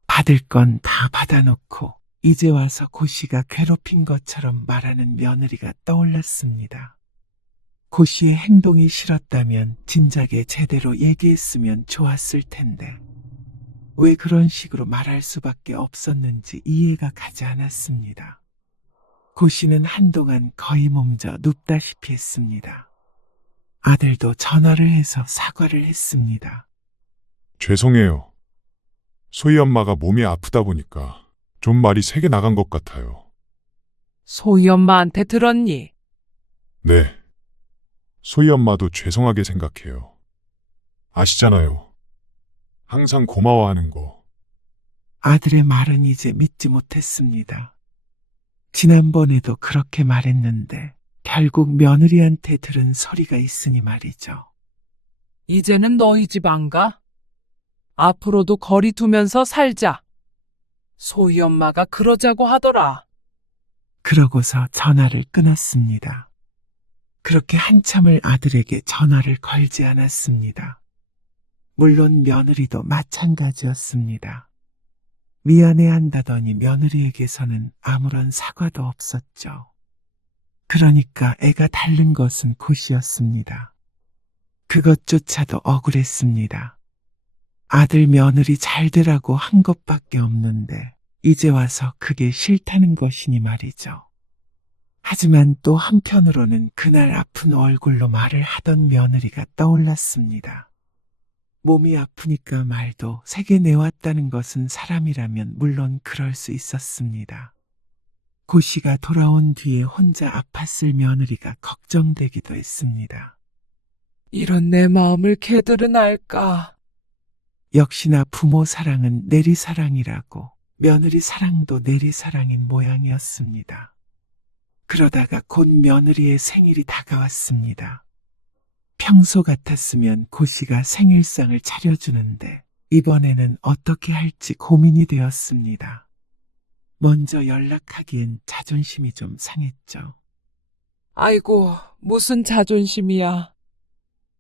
받을 건 다 받아놓고 이제 와서 고씨가 괴롭힌 것처럼 말하는 며느리가 떠올랐습니다. 고씨의 행동이 싫었다면 진작에 제대로 얘기했으면 좋았을 텐데 왜 그런 식으로 말할 수밖에 없었는지 이해가 가지 않았습니다. 고씨는 한동안 거의 몸져 눕다시피 했습니다. 아들도 전화를 해서 사과를 했습니다. 죄송해요. 소희 엄마가 몸이 아프다 보니까 좀 말이 세게 나간 것 같아요. 소희 엄마한테 들었니? 네. 소희 엄마도 죄송하게 생각해요. 아시잖아요. 항상 고마워하는 거. 아들의 말은 이제 믿지 못했습니다. 지난번에도 그렇게 말했는데 결국 며느리한테 들은 소리가 있으니 말이죠. 이제는 너희 집 안 가? 앞으로도 거리 두면서 살자. 소희 엄마가 그러자고 하더라. 그러고서 전화를 끊었습니다. 그렇게 한참을 아들에게 전화를 걸지 않았습니다. 물론 며느리도 마찬가지였습니다. 미안해한다더니 며느리에게서는 아무런 사과도 없었죠. 그러니까 애가 닳는 것은 곧이었습니다. 그것조차도 억울했습니다. 아들 며느리 잘 되라고 한 것밖에 없는데 이제 와서 그게 싫다는 것이니 말이죠. 하지만 또 한편으로는 그날 아픈 얼굴로 말을 하던 며느리가 떠올랐습니다. 몸이 아프니까 말도 세게 내왔다는 것은 사람이라면 물론 그럴 수 있었습니다. 고씨가 돌아온 뒤에 혼자 아팠을 며느리가 걱정되기도 했습니다. 이런 내 마음을 걔들은 알까? 역시나 부모 사랑은 내리사랑이라고 며느리 사랑도 내리사랑인 모양이었습니다. 그러다가 곧 며느리의 생일이 다가왔습니다. 평소 같았으면 고씨가 생일상을 차려주는데 이번에는 어떻게 할지 고민이 되었습니다. 먼저 연락하기엔 자존심이 좀 상했죠. 아이고, 무슨 자존심이야.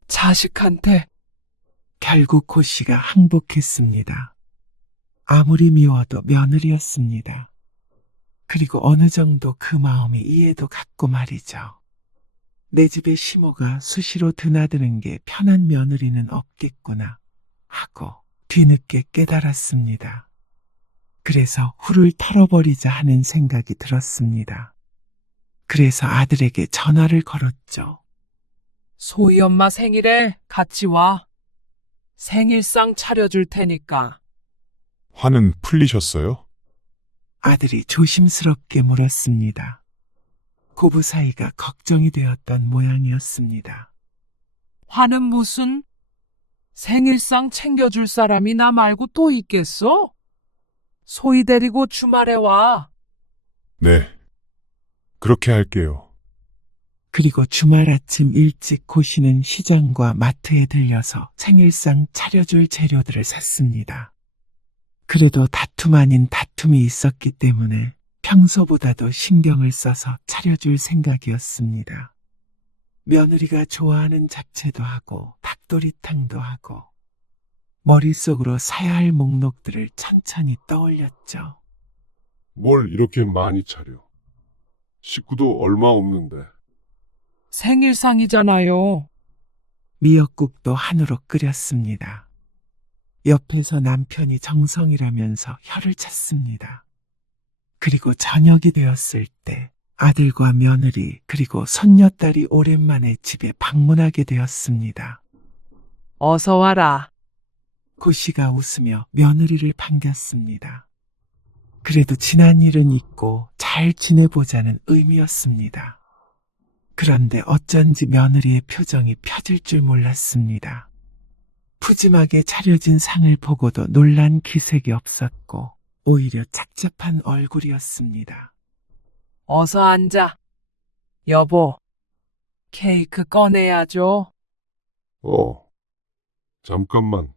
자식한테. 결국 고씨가 항복했습니다. 아무리 미워도 며느리였습니다. 그리고 어느 정도 그 마음이 이해도 갔고 말이죠. 내 집에 시모가 수시로 드나드는 게 편한 며느리는 없겠구나 하고 뒤늦게 깨달았습니다. 그래서 훌을 털어버리자 하는 생각이 들었습니다. 그래서 아들에게 전화를 걸었죠. 소희 엄마 생일에 같이 와. 생일상 차려줄 테니까. 화는 풀리셨어요? 아들이 조심스럽게 물었습니다. 고부 사이가 걱정이 되었던 모양이었습니다. 화는 무슨? 생일상 챙겨줄 사람이 나 말고 또 있겠어? 소희 데리고 주말에 와. 네. 그렇게 할게요. 그리고 주말 아침 일찍 고씨는 시장과 마트에 들려서 생일상 차려줄 재료들을 샀습니다. 그래도 다툼 아닌 다툼이 있었기 때문에 평소보다도 신경을 써서 차려줄 생각이었습니다. 며느리가 좋아하는 잡채도 하고 닭도리탕도 하고 머릿속으로 사야 할 목록들을 천천히 떠올렸죠. 뭘 이렇게 많이 차려? 식구도 얼마 없는데. 생일상이잖아요. 미역국도 한우로 끓였습니다. 옆에서 남편이 정성이라면서 혀를 찼습니다. 그리고 저녁이 되었을 때 아들과 며느리 그리고 손녀딸이 오랜만에 집에 방문하게 되었습니다. 어서 와라. 고씨가 웃으며 며느리를 반겼습니다. 그래도 지난 일은 잊고 잘 지내보자는 의미였습니다. 그런데 어쩐지 며느리의 표정이 펴질 줄 몰랐습니다. 푸짐하게 차려진 상을 보고도 놀란 기색이 없었고 오히려 착잡한 얼굴이었습니다. 어서 앉아. 여보, 케이크 꺼내야죠. 잠깐만.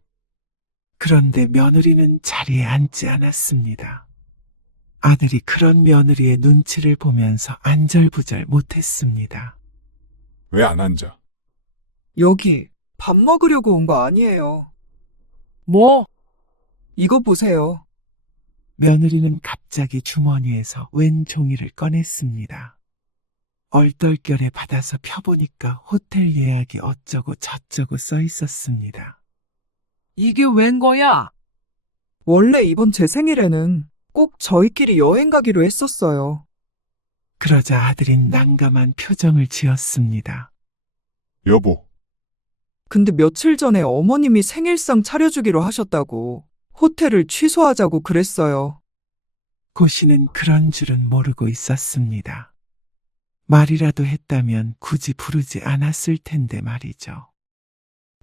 그런데 며느리는 자리에 앉지 않았습니다. 아들이 그런 며느리의 눈치를 보면서 안절부절 못했습니다. 왜 안 앉아? 여기 밥 먹으려고 온 거 아니에요. 뭐? 이거 보세요. 며느리는 갑자기 주머니에서 웬 종이를 꺼냈습니다. 얼떨결에 받아서 펴보니까 호텔 예약이 어쩌고 저쩌고 써 있었습니다. 이게 웬 거야? 원래 이번 제 생일에는 꼭 저희끼리 여행 가기로 했었어요. 그러자 아들인 난감한 표정을 지었습니다. 여보, 근데 며칠 전에 어머님이 생일상 차려주기로 하셨다고 호텔을 취소하자고 그랬어요. 고씨는 그런 줄은 모르고 있었습니다. 말이라도 했다면 굳이 부르지 않았을 텐데 말이죠.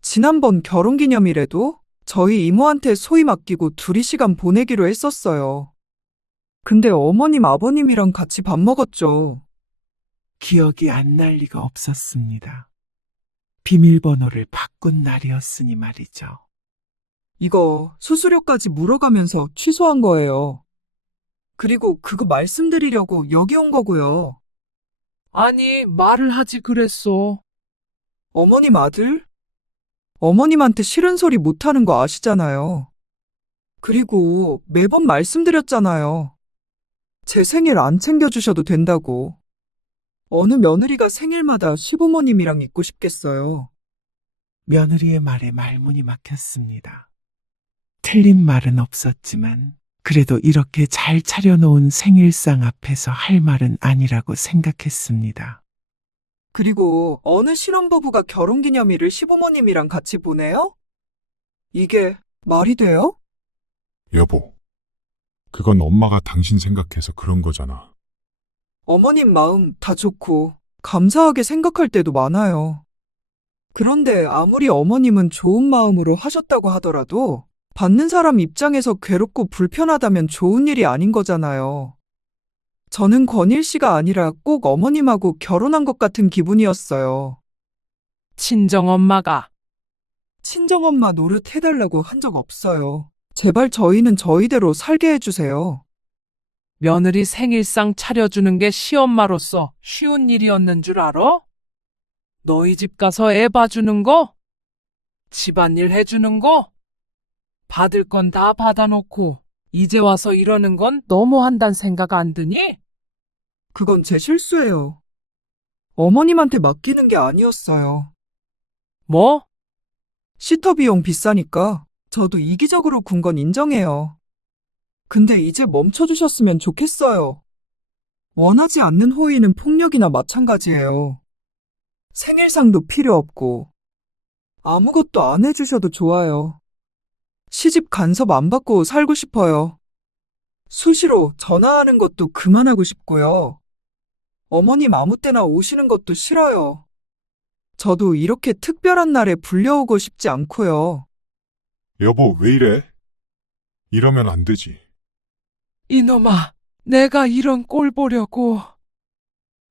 지난번 결혼기념일에도 저희 이모한테 소희 맡기고 둘이 시간 보내기로 했었어요. 근데 어머님, 아버님이랑 같이 밥 먹었죠. 기억이 안 날 리가 없었습니다. 비밀번호를 바꾼 날이었으니 말이죠. 이거 수수료까지 물어가면서 취소한 거예요. 그리고 그거 말씀드리려고 여기 온 거고요. 아니, 말을 하지 그랬어. 어머님 아들? 어머님한테 싫은 소리 못하는 거 아시잖아요. 그리고 매번 말씀드렸잖아요. 제 생일 안 챙겨주셔도 된다고. 어느 며느리가 생일마다 시부모님이랑 있고 싶겠어요. 며느리의 말에 말문이 막혔습니다. 틀린 말은 없었지만 그래도 이렇게 잘 차려놓은 생일상 앞에서 할 말은 아니라고 생각했습니다. 그리고 어느 신혼부부가 결혼기념일을 시부모님이랑 같이 보내요? 이게 말이 돼요? 여보, 그건 엄마가 당신 생각해서 그런 거잖아. 어머님 마음 다 좋고 감사하게 생각할 때도 많아요. 그런데 아무리 어머님은 좋은 마음으로 하셨다고 하더라도 받는 사람 입장에서 괴롭고 불편하다면 좋은 일이 아닌 거잖아요. 저는 권일 씨가 아니라 꼭 어머님하고 결혼한 것 같은 기분이었어요. 친정엄마가. 친정엄마 노릇 해달라고 한 적 없어요. 제발 저희는 저희대로 살게 해주세요. 며느리 생일상 차려주는 게 시엄마로서 쉬운 일이었는 줄 알아? 너희 집 가서 애 봐주는 거? 집안일 해주는 거? 받을 건 다 받아놓고 이제 와서 이러는 건 너무한단 생각 안 드니? 그건 제 실수예요. 어머님한테 맡기는 게 아니었어요. 뭐? 시터 비용 비싸니까 저도 이기적으로 군 건 인정해요. 근데 이제 멈춰주셨으면 좋겠어요. 원하지 않는 호의는 폭력이나 마찬가지예요. 생일상도 필요 없고 아무것도 안 해주셔도 좋아요. 시집 간섭 안 받고 살고 싶어요. 수시로 전화하는 것도 그만하고 싶고요. 어머님 아무 때나 오시는 것도 싫어요. 저도 이렇게 특별한 날에 불려오고 싶지 않고요. 여보, 왜 이래? 이러면 안 되지. 이놈아, 내가 이런 꼴 보려고.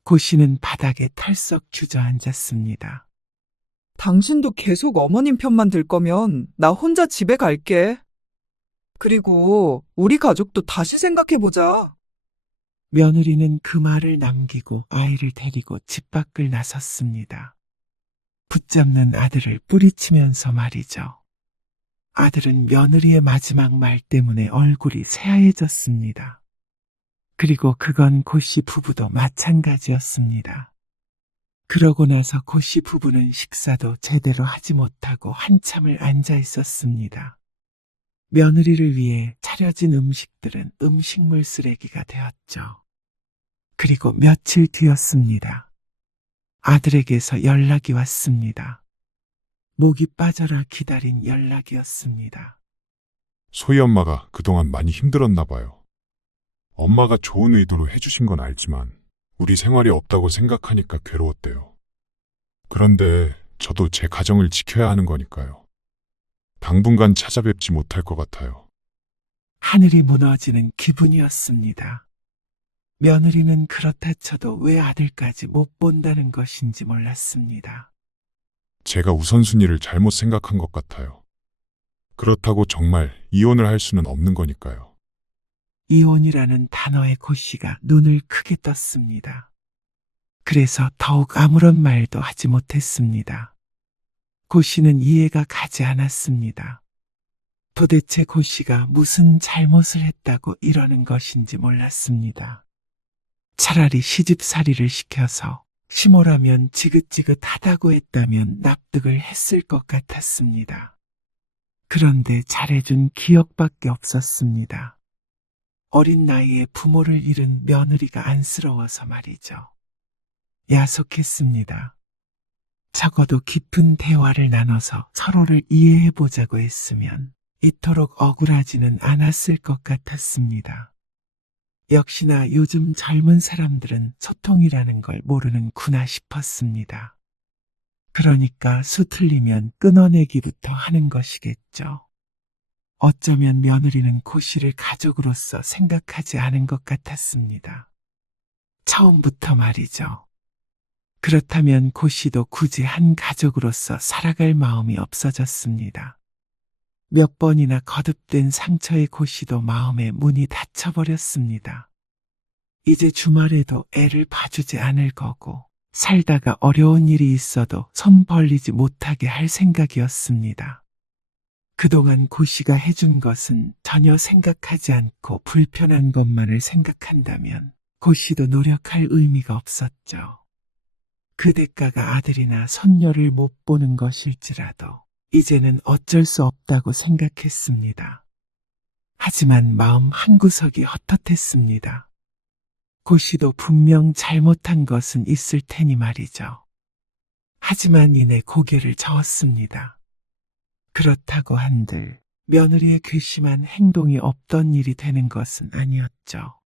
고 씨는 바닥에 털썩 주저앉았습니다. 당신도 계속 어머님 편만 들 거면 나 혼자 집에 갈게. 그리고 우리 가족도 다시 생각해보자. 며느리는 그 말을 남기고 아이를 데리고 집 밖을 나섰습니다. 붙잡는 아들을 뿌리치면서 말이죠. 아들은 며느리의 마지막 말 때문에 얼굴이 새하얘졌습니다. 그리고 그건 고 씨 부부도 마찬가지였습니다. 그러고 나서 고 씨 부부는 식사도 제대로 하지 못하고 한참을 앉아 있었습니다. 며느리를 위해 차려진 음식들은 음식물 쓰레기가 되었죠. 그리고 며칠 뒤였습니다. 아들에게서 연락이 왔습니다. 목이 빠져라 기다린 연락이었습니다. 소희 엄마가 그동안 많이 힘들었나 봐요. 엄마가 좋은 의도로 해주신 건 알지만 우리 생활이 없다고 생각하니까 괴로웠대요. 그런데 저도 제 가정을 지켜야 하는 거니까요. 당분간 찾아뵙지 못할 것 같아요. 하늘이 무너지는 기분이었습니다. 며느리는 그렇다 쳐도 왜 아들까지 못 본다는 것인지 몰랐습니다. 제가 우선순위를 잘못 생각한 것 같아요. 그렇다고 정말 이혼을 할 수는 없는 거니까요. 이혼이라는 단어에 고 씨가 눈을 크게 떴습니다. 그래서 더욱 아무런 말도 하지 못했습니다. 고 씨는 이해가 가지 않았습니다. 도대체 고 씨가 무슨 잘못을 했다고 이러는 것인지 몰랐습니다. 차라리 시집살이를 시켜서 시모라면 지긋지긋하다고 했다면 납득을 했을 것 같았습니다. 그런데 잘해준 기억밖에 없었습니다. 어린 나이에 부모를 잃은 며느리가 안쓰러워서 말이죠. 야속했습니다. 적어도 깊은 대화를 나눠서 서로를 이해해보자고 했으면 이토록 억울하지는 않았을 것 같았습니다. 역시나 요즘 젊은 사람들은 소통이라는 걸 모르는구나 싶었습니다. 그러니까 수틀리면 끊어내기부터 하는 것이겠죠. 어쩌면 며느리는 고 씨를 가족으로서 생각하지 않은 것 같았습니다. 처음부터 말이죠. 그렇다면 고 씨도 굳이 한 가족으로서 살아갈 마음이 없어졌습니다. 몇 번이나 거듭된 상처의 고 씨도 마음의 문이 닫혀버렸습니다. 이제 주말에도 애를 봐주지 않을 거고, 살다가 어려운 일이 있어도 손 벌리지 못하게 할 생각이었습니다. 그동안 고 씨가 해준 것은 전혀 생각하지 않고 불편한 것만을 생각한다면 고 씨도 노력할 의미가 없었죠. 그 대가가 아들이나 손녀를 못 보는 것일지라도 이제는 어쩔 수 없다고 생각했습니다. 하지만 마음 한구석이 헛헛했습니다. 고 씨도 분명 잘못한 것은 있을 테니 말이죠. 하지만 이내 고개를 저었습니다. 그렇다고 한들 며느리의 괘씸한 행동이 없던 일이 되는 것은 아니었죠.